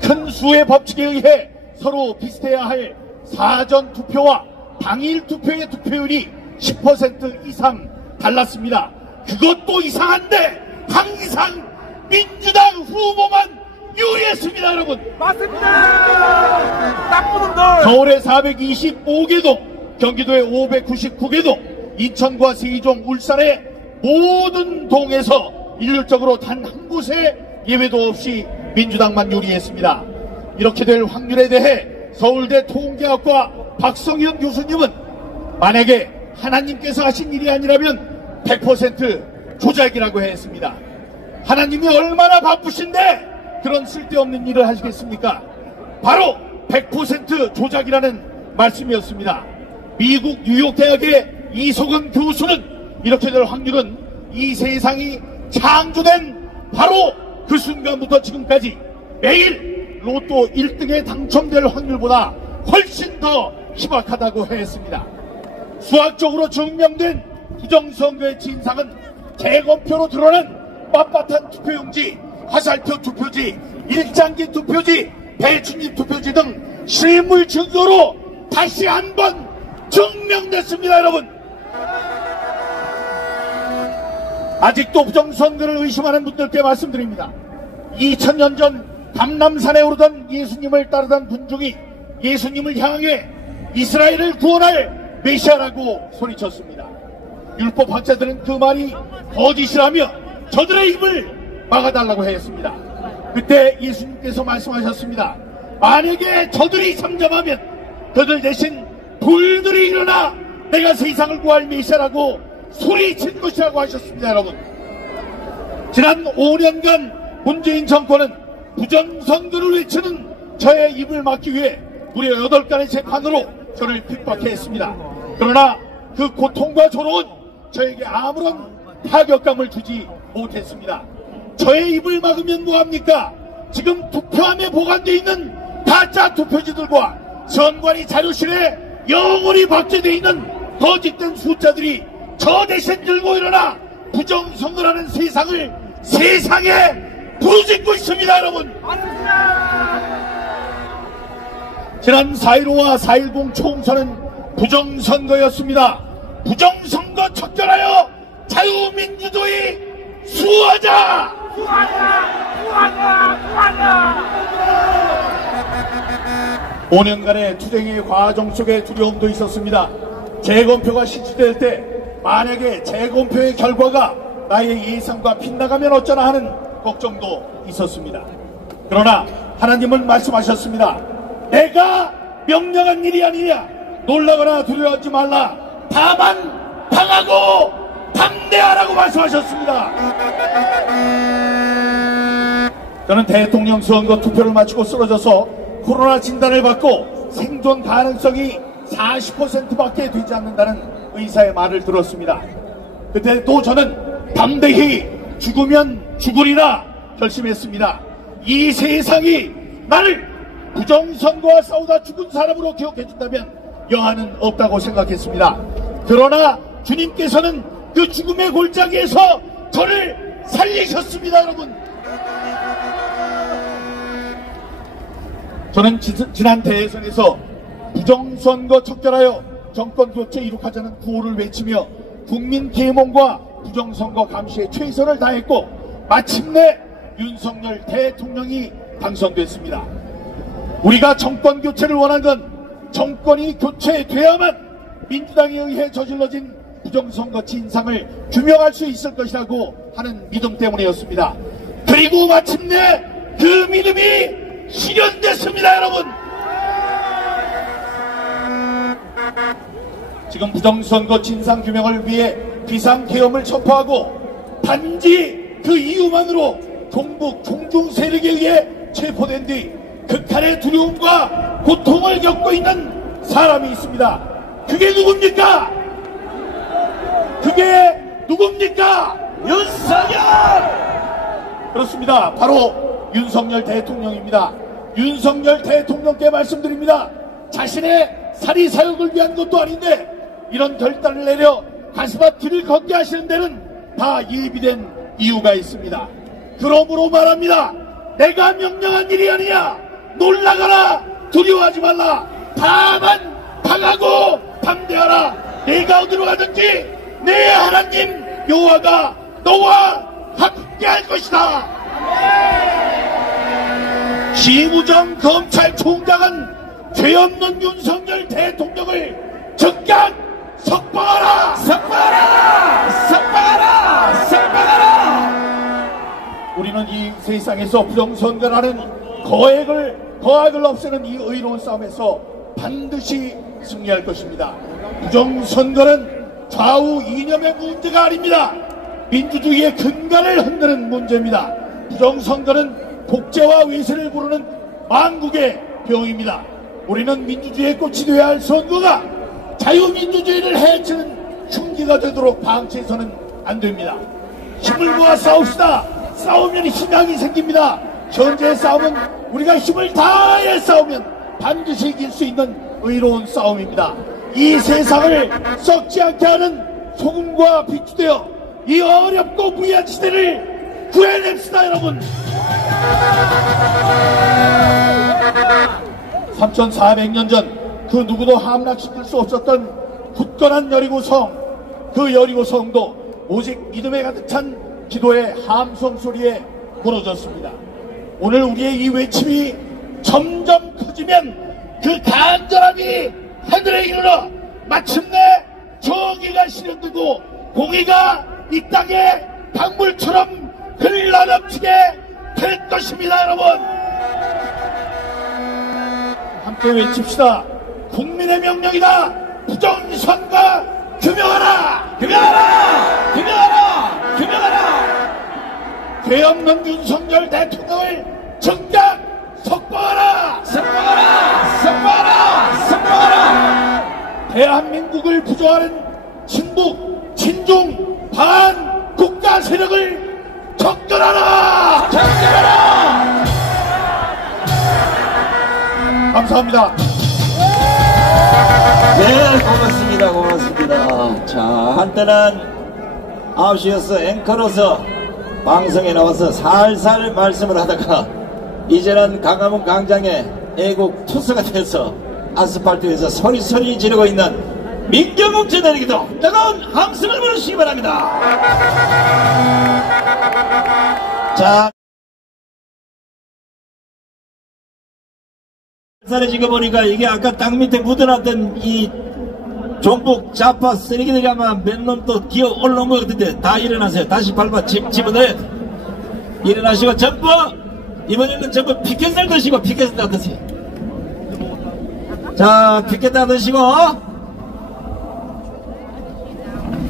큰 수의 법칙에 의해 서로 비슷해야 할 사전 투표와 당일 투표의 투표율이 10% 이상 달랐습니다. 그것도 이상한데 항상 민주당 후보만 유리했습니다. 여러분, 맞습니다. 나쁜 놈들. 서울의 425개 동, 경기도의 599개 동, 인천과 세종, 울산의 모든 동에서 일률적으로 단 한 곳에 예외도 없이 민주당만 유리했습니다. 이렇게 될 확률에 대해 서울대 통계학과 박성현 교수님은 만약에 하나님께서 하신 일이 아니라면 100% 조작이라고 했습니다. 하나님이 얼마나 바쁘신데 그런 쓸데없는 일을 하시겠습니까? 바로 100% 조작이라는 말씀이었습니다. 미국 뉴욕대학의 이소근 교수는 이렇게 될 확률은 이 세상이 창조된 바로 그 순간부터 지금까지 매일 로또 1등에 당첨될 확률보다 훨씬 더 희박하다고 했습니다. 수학적으로 증명된 부정선거의 진상은 재검표로 드러난 빳빳한 투표용지, 화살표 투표지, 일장기 투표지, 배춘집 투표지 등 실물 증거로 다시 한번 증명됐습니다. 여러분, 아직도 부정선거를 의심하는 분들께 말씀드립니다. 2000년 전 감람산에 오르던 예수님을 따르던 군중이 예수님을 향해 이스라엘을 구원할 메시아라고 소리쳤습니다. 율법 학자들은 그 말이 거짓이라며 저들의 입을 막아달라고 했습니다. 그때 예수님께서 말씀하셨습니다. 만약에 저들이 잠잠하면 그들 대신 불들이 일어나 내가 세상을 구할 메시아라고 소리친 것이라고 하셨습니다. 여러분, 지난 5년간 문재인 정권은 부정선거를 외치는 저의 입을 막기 위해 무려 8건의 재판으로 저를 핍박했습니다. 그러나 그 고통과 조롱은 저에게 아무런 타격감을 주지 못했습니다. 저의 입을 막으면 뭐합니까? 지금 투표함에 보관되어 있는 가짜 투표지들과 선관위 자료실에 영원히 박제되어 있는 거짓된 숫자들이 저 대신 들고 일어나 부정선거라는 세상을 세상에 부르짖고 있습니다. 여러분, 지난 4.15와 4.10 총선은 부정선거였습니다. 부정선거 척결하여 자유민주주의 수호하자! 수호하자! 수호하자! 수호하자! 5년간의 투쟁의 과정 속에 두려움도 있었습니다. 재검표가 실시될 때 만약에 재검표의 결과가 나의 예상과 빗나가면 어쩌나 하는 걱정도 있었습니다. 그러나 하나님은 말씀하셨습니다. 내가 명령한 일이 아니냐. 놀라거나 두려워하지 말라. 다만 당하고 담대하라고 말씀하셨습니다. 저는 대통령 선거 투표를 마치고 쓰러져서 코로나 진단을 받고 생존 가능성이 40%밖에 되지 않는다는 의사의 말을 들었습니다. 그때 또 저는 담대히 죽으면 죽으리라 결심했습니다. 이 세상이 나를 부정선거와 싸우다 죽은 사람으로 기억해준다면 여한은 없다고 생각했습니다. 그러나 주님께서는 그 죽음의 골짜기에서 저를 살리셨습니다. 여러분, 저는 지난 대선에서 부정선거 척결하여 정권교체 이룩하자는 구호를 외치며 국민 계몽과 부정선거 감시에 최선을 다했고 마침내 윤석열 대통령이 당선됐습니다. 우리가 정권 교체를 원한 건 정권이 교체돼야만 민주당에 의해 저질러진 부정선거 진상을 규명할 수 있을 것이라고 하는 믿음 때문이었습니다. 그리고 마침내 그 믿음이 실현됐습니다, 여러분. 지금 부정선거 진상 규명을 위해 비상계엄을 촉구하고 단지 그 이유만으로 종북 종중 세력에 의해 체포된 뒤 극한의 두려움과 고통을 겪고 있는 사람이 있습니다. 그게 누굽니까? 그게 누굽니까? 윤석열! 그렇습니다. 바로 윤석열 대통령입니다. 윤석열 대통령께 말씀드립니다. 자신의 사리사욕을 위한 것도 아닌데 이런 결단을 내려 가슴앞 길을 걷게 하시는 데는 다 예비된 이유가 있습니다. 그러므로 말합니다. 내가 명령한 일이 아니냐. 놀라거나 두려워하지 말라. 다만 당하고 담대하라. 내가 어디로 가든지 내 하나님 여호와가 너와 함께할 것이다. 심우정 검찰총장은 죄 없는 윤석열 대통령을 즉각 석방하라! 석방하라! 석방하라! 석방하라! 우리는 이 세상에서 부정선거라는 거악을 없애는 이 의로운 싸움에서 반드시 승리할 것입니다. 부정선거는 좌우 이념의 문제가 아닙니다. 민주주의의 근간을 흔드는 문제입니다. 부정선거는 독재와 외세를 부르는 망국의 병입니다. 우리는 민주주의의 꽃이 되어야 할 선거가 자유민주주의를 해치는 흉기가 되도록 방치해서는 안 됩니다. 힘을 모아 싸웁시다. 싸우면 희망이 생깁니다. 현재의 싸움은 우리가 힘을 다해 싸우면 반드시 이길 수 있는 의로운 싸움입니다. 이 세상을 썩지 않게 하는 소금과 비추되어 이 어렵고 무리한 시대를 구해냅시다, 여러분. 3400년 전 그 누구도 함락시킬 수 없었던 굳건한 여리고성, 그 여리고성도 오직 믿음에 가득 찬 기도의 함성 소리에 무너졌습니다. 오늘 우리의 이 외침이 점점 커지면 그 간절함이 하늘에 이르러 마침내 정의가 실현되고 공의가 이 땅에 강물처럼 흘러넘치게 될 것입니다, 여러분. 함께 외칩시다. 국민의 명령이다. 부정선거 규명하라! 규명하라! 규명하라! 규명하라! 죄 없는 윤석열 대통령을 즉각 석방하라! 석방하라! 석방하라! 석방하라! 대한민국을 부조하는 친북, 친중, 반 국가 세력을 적절하라! 적절하라! 감사합니다. 네, 고맙습니다. 고맙습니다. 자, 한때는 9시에서 앵커로서 방송에 나와서 살살 말씀을 하다가 이제는 강화문 광장에 애국 투수가 돼서 아스팔트 위에서 소리 지르고 있는 민경욱 제자에게도 뜨거운 함성을 부르시기 바랍니다. 자, 사라지고 보니까 이게 아까 땅 밑에 묻어놨던 이 종북 좌파 쓰레기들이 아마 몇 놈 또 기어 올라온 것 같은데 다 일어나세요. 다시 밟아 집어넣어야 돼. 일어나시고 전부 이번에는 전부 피켓을 드시고 피켓을 다 드세요. 자, 피켓 다 드시고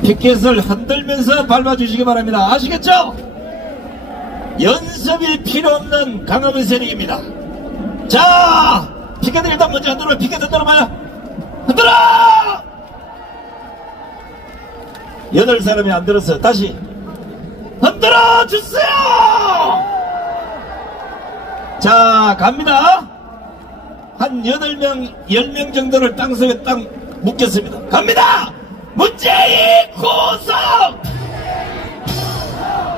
피켓을 흔들면서 밟아주시기 바랍니다. 아시겠죠? 연습이 필요 없는 강화문 세력입니다. 자, 피켓을 일단 먼저 흔들어. 피켓 흔들어봐요. 흔들어! 8사람이 안 들었어요. 다시 흔들어 주세요. 자, 갑니다. 한 8명 10명 정도를 땅속에 딱 묶였습니다. 갑니다. 문재인 구속.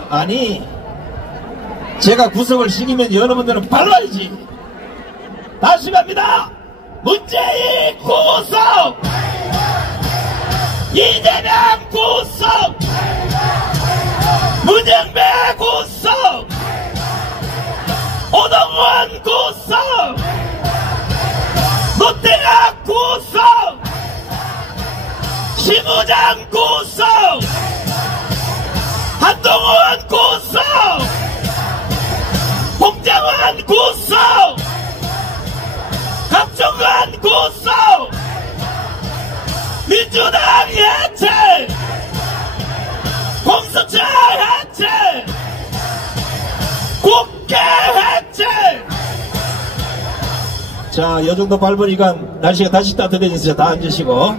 아니, 제가 구속을 시키면 여러분들은 발라야지. 다시 갑니다. 문재인 구속. 이재명 구속. 문영배 구성, 오동원 구성, 롯데학 구성, 심우장 구성, 한동원 구성, 홍장환 구성, 박종관 구성, 민주당 해체, 공수처 해체, 국회 해체. 자, 요정도 밟으니까 날씨가 다시 따뜻해졌어요. 다 앉으시고.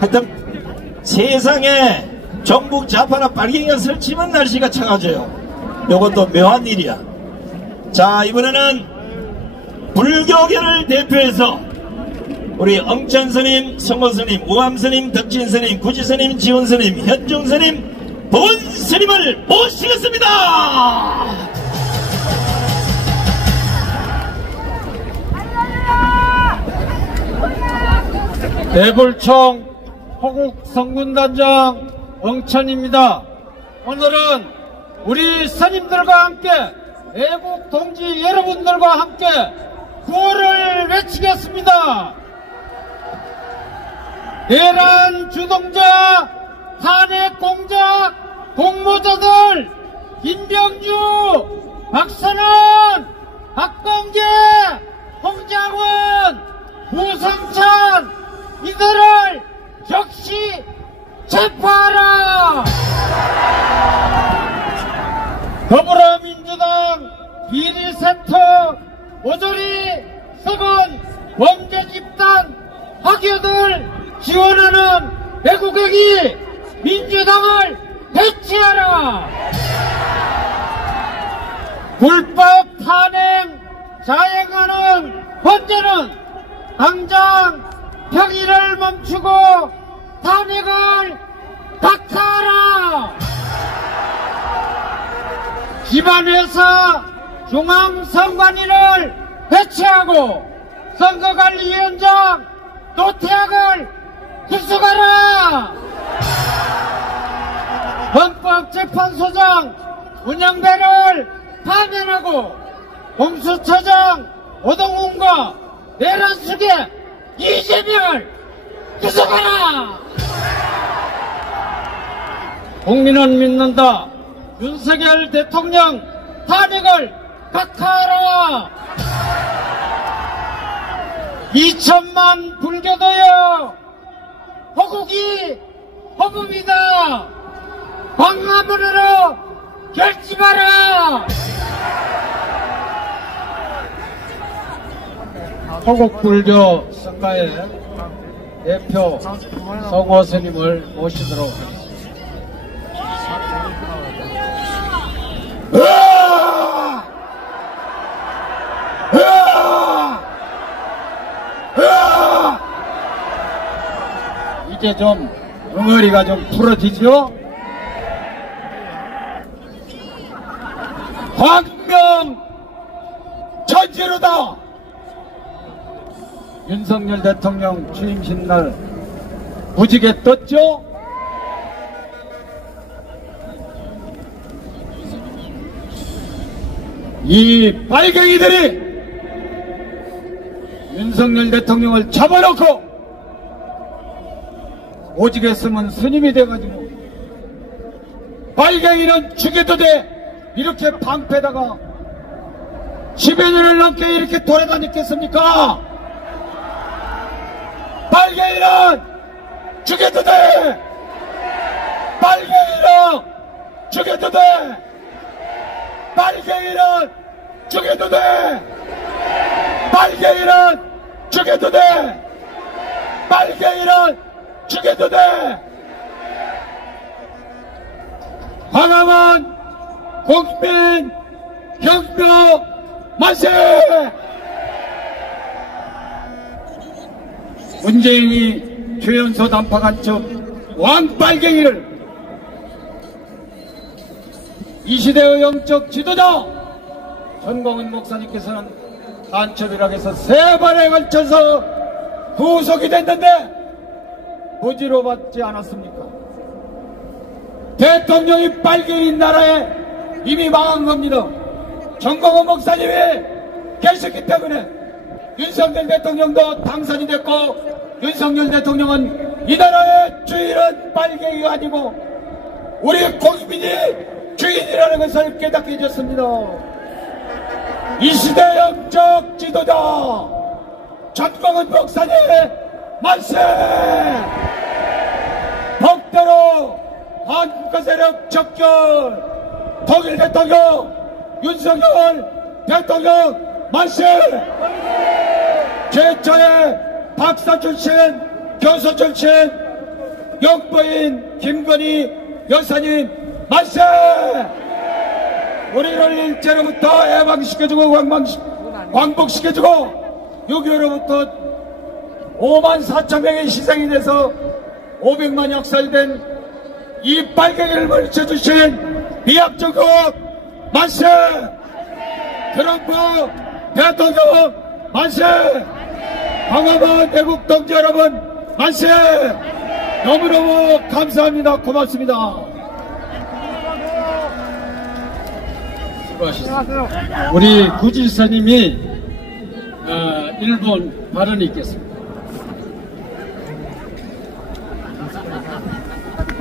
하여튼 세상에 전국 좌파나 빨갱이가 설치면 날씨가 차가워져요. 요것도 묘한 일이야. 자, 이번에는 불교계를 대표해서 우리 엉천 스님, 성호 스님, 우암 스님, 덕진 스님, 구지 스님, 지훈 스님, 현중 스님, 본 스님을 모시겠습니다. 대불총 호국 성군단장 엉천입니다. 오늘은 우리 스님들과 함께 애국 동지 여러분들과 함께 구호를 외치겠습니다. 내란 주동자, 탄핵 공작, 공모자들 김병주, 박선원, 박범계, 홍장원, 우성찬 이들을 즉시 체포하라! 더불어민주당 비리센터 모조리 썩은 범죄 집단 학교들 지원하는 애국객이 민주당을 해체하라! 불법 탄핵 자행하는 헌재는 당장 평일을 멈추고 탄핵을 각하하라! 기반회사 중앙선관위를 해체하고 선거관리위원장 노태악을 구속하라! 헌법재판소장 문영배를 파면하고 공수처장 오동훈과 내란수계 이재명을 구속하라! 국민은 믿는다. 윤석열 대통령 탄핵을 각하하라! 2천만 불교도여, 호국이 허금이다. 광화문으로 결집하라! 호국불교 성가의 대표 성호 스님을 모시도록 하겠습니다. 이제 좀 응어리가 좀 풀어지죠? 광명 천지로다! 윤석열 대통령 취임식 날 무지개 떴죠? 이 빨갱이들이 윤석열 대통령을 잡아놓고 오직 했으면 스님이 돼가지고 빨갱이는 죽여도 돼 이렇게 방패다가 10여 년을 넘게 이렇게 돌아다녔겠습니까? 빨갱이는 죽여도 돼! 빨갱이는 죽여도 돼! 빨갱이는 죽여도 돼! 빨갱이는 죽여도 돼! 빨갱이는 죽여도 돼! 광화문 국민 혁명 만세! 문재인이 최연소 단파 간첩 왕빨갱이를 이 시대의 영적 지도자 전광훈 목사님께서는 간첩이라고 해서 3번에 걸쳐서 구속이 됐는데 무지로 받지 않았습니까? 대통령이 빨갱이 나라에 이미 망한 겁니다. 정광훈 목사님이 계셨기 때문에 윤석열 대통령도 당선이 됐고, 윤석열 대통령은 이 나라의 주인은 빨갱이가 아니고 우리 국민이 주인이라는 것을 깨닫게 해줬습니다. 이 시대의 영적 지도자 정광훈 목사님 만세! 법대로 한국과 세력 적결, 독일 대통령 윤석열 대통령 만세! 최초의 박사 출신, 교수 출신 영부인 김건희 여사님 만세! 우리를 일제로부터 해방시켜주고 광복시켜주고 6.25로부터 5만 4천 명의 희생이 돼서 500만 역살된 이 빨갱이를 물리쳐주신 비합정국 만세! 트럼프 대통령 만세! 광화문 애국 동지 여러분 만세! 너무너무 감사합니다. 고맙습니다. 수고하셨습니다. 우리 구지사님이 일본 발언이 있겠습니다.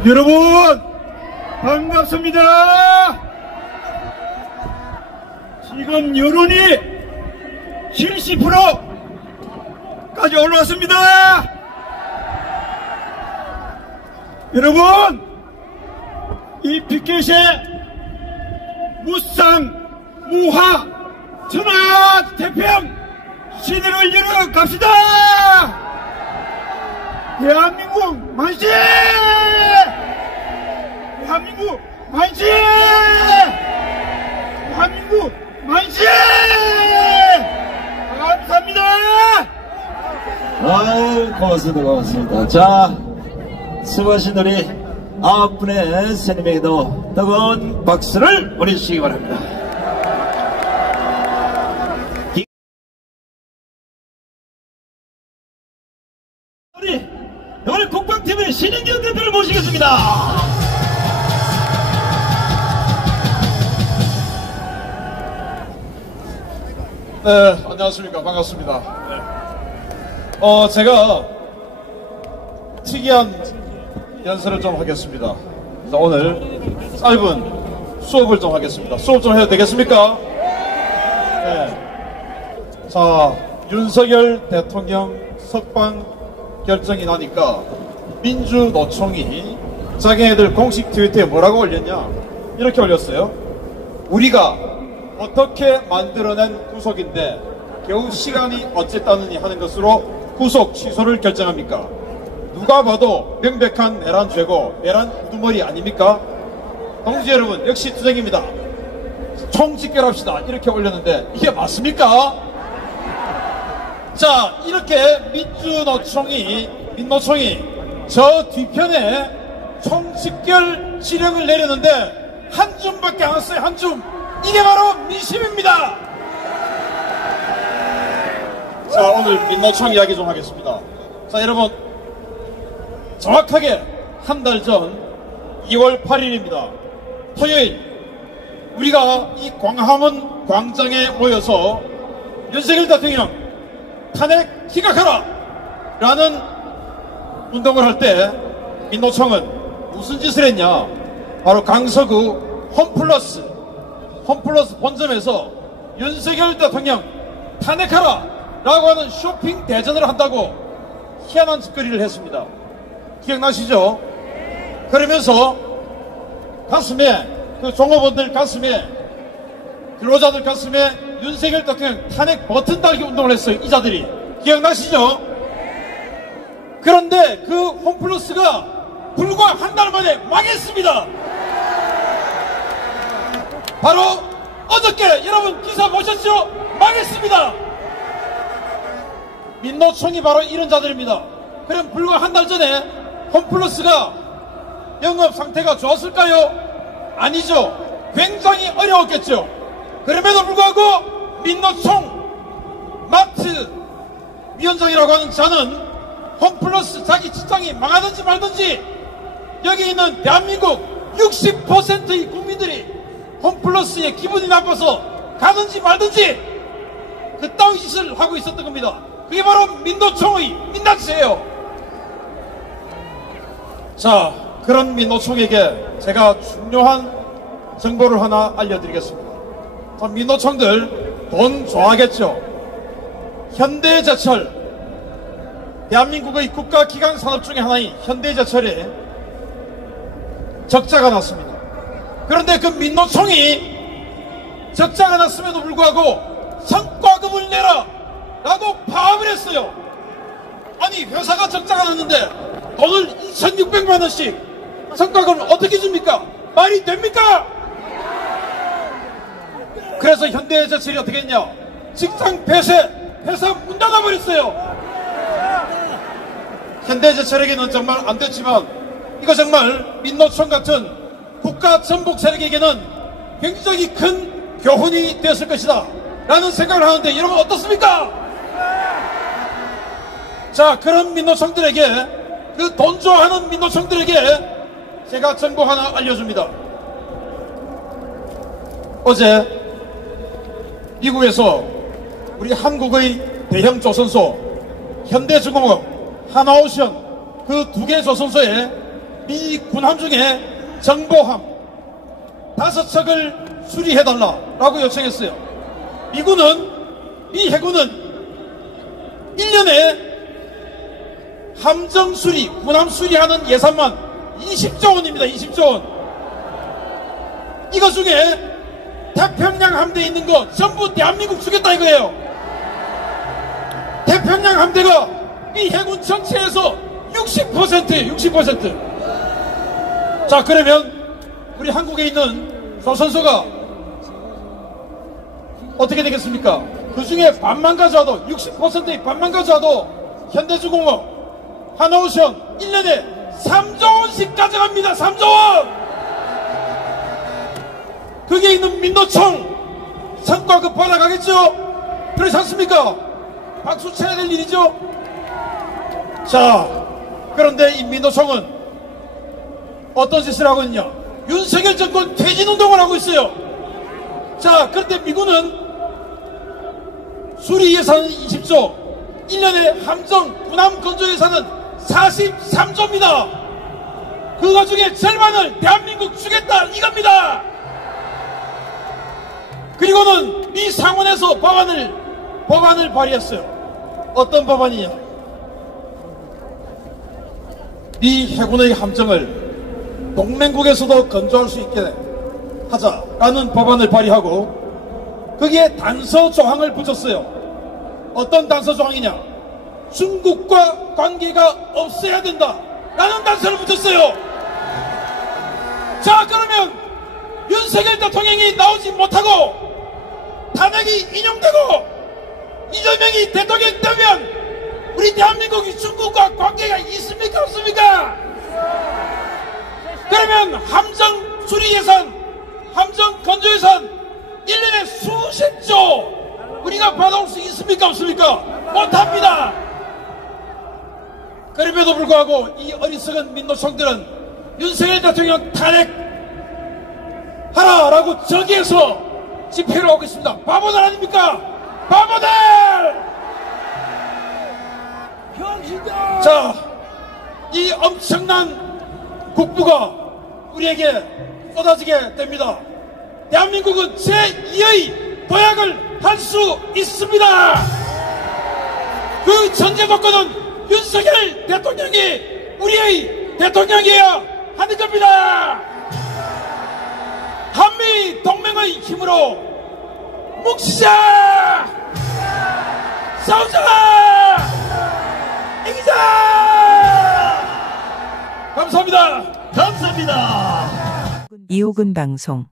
여러분 반갑습니다. 지금 여론이 70%까지 올라왔습니다. 여러분, 이 피켓의 무쌍, 무화, 천하 태평 시대를 열어 갑시다. 대한민국 만세! 대한민국 만세! 대한민국 만세! 감사합니다. 아유, 고맙습니다. 자, 수고하신 우리 9분의 스님에게도 뜨거운 박수를 보내주시기 바랍니다. 우리 국방팀의 신인경 대표를 모시겠습니다. 네, 안녕하십니까. 반갑습니다. 네. 제가 특이한 연설을 좀 하겠습니다. 자, 오늘 짧은 수업을 좀 하겠습니다. 수업 좀 해도 되겠습니까? 네. 자, 윤석열 대통령 석방 결정이 나니까 민주노총이 자기네들 공식 트위터에 뭐라고 올렸냐? 이렇게 올렸어요. 우리가 어떻게 만들어낸 구속인데 겨우 시간이 어쨌다느니 하는 것으로 구속 취소를 결정합니까? 누가 봐도 명백한 내란 죄고 내란 우두머리 아닙니까? 동지 여러분, 역시 투쟁입니다. 총 집결합시다. 이렇게 올렸는데 이게 맞습니까? 자, 이렇게 민노총이 저 뒤편에 총 집결 지령을 내렸는데 한 줌밖에 안 왔어요. 한 줌. 이게 바로 민심입니다. 자, 오늘 민노총 이야기 좀 하겠습니다. 자, 여러분, 정확하게 한 달 전 2월 8일입니다. 토요일, 우리가 이 광화문 광장에 모여서 윤석열 대통령 탄핵 기각하라! 라는 운동을 할 때 민노총은 무슨 짓을 했냐? 바로 강서구 홈플러스 본점에서 윤석열 대통령 탄핵하라! 라고 하는 쇼핑 대전을 한다고 희한한 짓거리를 했습니다. 기억나시죠? 그러면서 가슴에, 그 종업원들 가슴에, 근로자들 가슴에 윤석열 대통령 탄핵 버튼 달기 운동을 했어요. 이자들이. 기억나시죠? 그런데 그 홈플러스가 불과 한 달 만에 망했습니다. 바로 어저께 여러분 기사 보셨죠? 망했습니다. 민노총이 바로 이런 자들입니다. 그럼 불과 한 달 전에 홈플러스가 영업 상태가 좋았을까요? 아니죠. 굉장히 어려웠겠죠. 그럼에도 불구하고 민노총 마트 위원장이라고 하는 자는 홈플러스 자기 직장이 망하든지 말든지 여기 있는 대한민국 60%의 국민들이 홈플러스에 기분이 나빠서 가든지 말든지 그따위 짓을 하고 있었던 겁니다. 그게 바로 민노총의 민낯이에요. 자, 그런 민노총에게 제가 중요한 정보를 하나 알려드리겠습니다. 민노총들 돈 좋아하겠죠. 현대제철, 대한민국의 국가기관 산업 중에 하나인 현대제철에 적자가 났습니다. 그런데 그 민노총이 적자가 났음에도 불구하고 성과급을 내라 라고 파업을 했어요. 아니, 회사가 적자가 났는데 돈을 2,600만원씩 성과급을 어떻게 줍니까? 말이 됩니까? 그래서 현대제철이 어떻게 했냐? 직장 폐쇄, 회사 문 닫아버렸어요. 현대제철에게는 정말 안 됐지만 이거 정말 민노총 같은 국가 전복 세력에게는 굉장히 큰 교훈이 되었을 것이다 라는 생각을 하는데 여러분 어떻습니까? 자, 그런 민노총들에게, 그 돈 좋아하는 민노총들에게 제가 정보 하나 알려줍니다. 어제 미국에서 우리 한국의 대형 조선소 현대중공업, 하나오션 그 두 개 조선소에 미 군함 중에 정보함 5척을 수리해달라라고 요청했어요. 미 해군은 1년에 함정 수리, 군함 수리하는 예산만 20조 원입니다. 20조 원. 이거 중에 태평양 함대에 있는 거 전부 대한민국 주겠다 이거예요. 태평양 함대가 미 해군 전체에서 60%예요. 60%. 자, 그러면 우리 한국에 있는 조선소가 어떻게 되겠습니까? 그 중에 반만 가져와도, 60%의 반만 가져와도 현대중공업, 하나오션 1년에 3조 원씩 가져갑니다. 3조 원. 그게 있는 민노총 성과급 받아가겠죠? 그렇지 않습니까? 박수 쳐야 될 일이죠? 자, 그런데 이 민노총은 어떤 짓을 하고 있냐? 윤석열 정권 퇴진운동을 하고 있어요. 자, 그런데 미군은 수리 예산은 20조, 1년에 함정 군함 건조 예산은 43조입니다. 그거 중에 절반을 대한민국 주겠다 이겁니다. 그리고는 미 상원에서 법안을 발의했어요. 어떤 법안이냐? 미 해군의 함정을 동맹국에서도 건조할 수 있게 하자라는 법안을 발의하고 거기에 단서 조항을 붙였어요. 어떤 단서 조항이냐? 중국과 관계가 없어야 된다라는 단서를 붙였어요. 자, 그러면 윤석열 대통령이 나오지 못하고 탄핵이 인용되고 이재명이 대통령이 되면 우리 대한민국이 중국과 관계가 있습니까 없습니까? 그러면 함정 수리 예산, 함정 건조 예산 1년에 수십조 우리가 받아올 수 있습니까 없습니까? 못합니다. 그럼에도 불구하고 이 어리석은 민노총들은 윤석열 대통령 탄핵하라라고 저기에서 집회를 하고 있습니다. 바보들 아닙니까? 바보들! 자, 이 엄청난 국부가 우리에게 쏟아지게 됩니다. 대한민국은 제2의 도약을 할 수 있습니다. 그 전제 조건은 윤석열 대통령이 우리의 대통령이어야 하는 겁니다. 한미 동맹의 힘으로 뭉치자! 싸우자! 이기자! 감사합니다. 감사합니다. 이호근 방송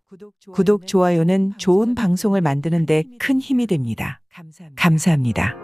구독, 좋아요는 좋은 방송을 만드는 데 큰 힘이 됩니다. 감사합니다.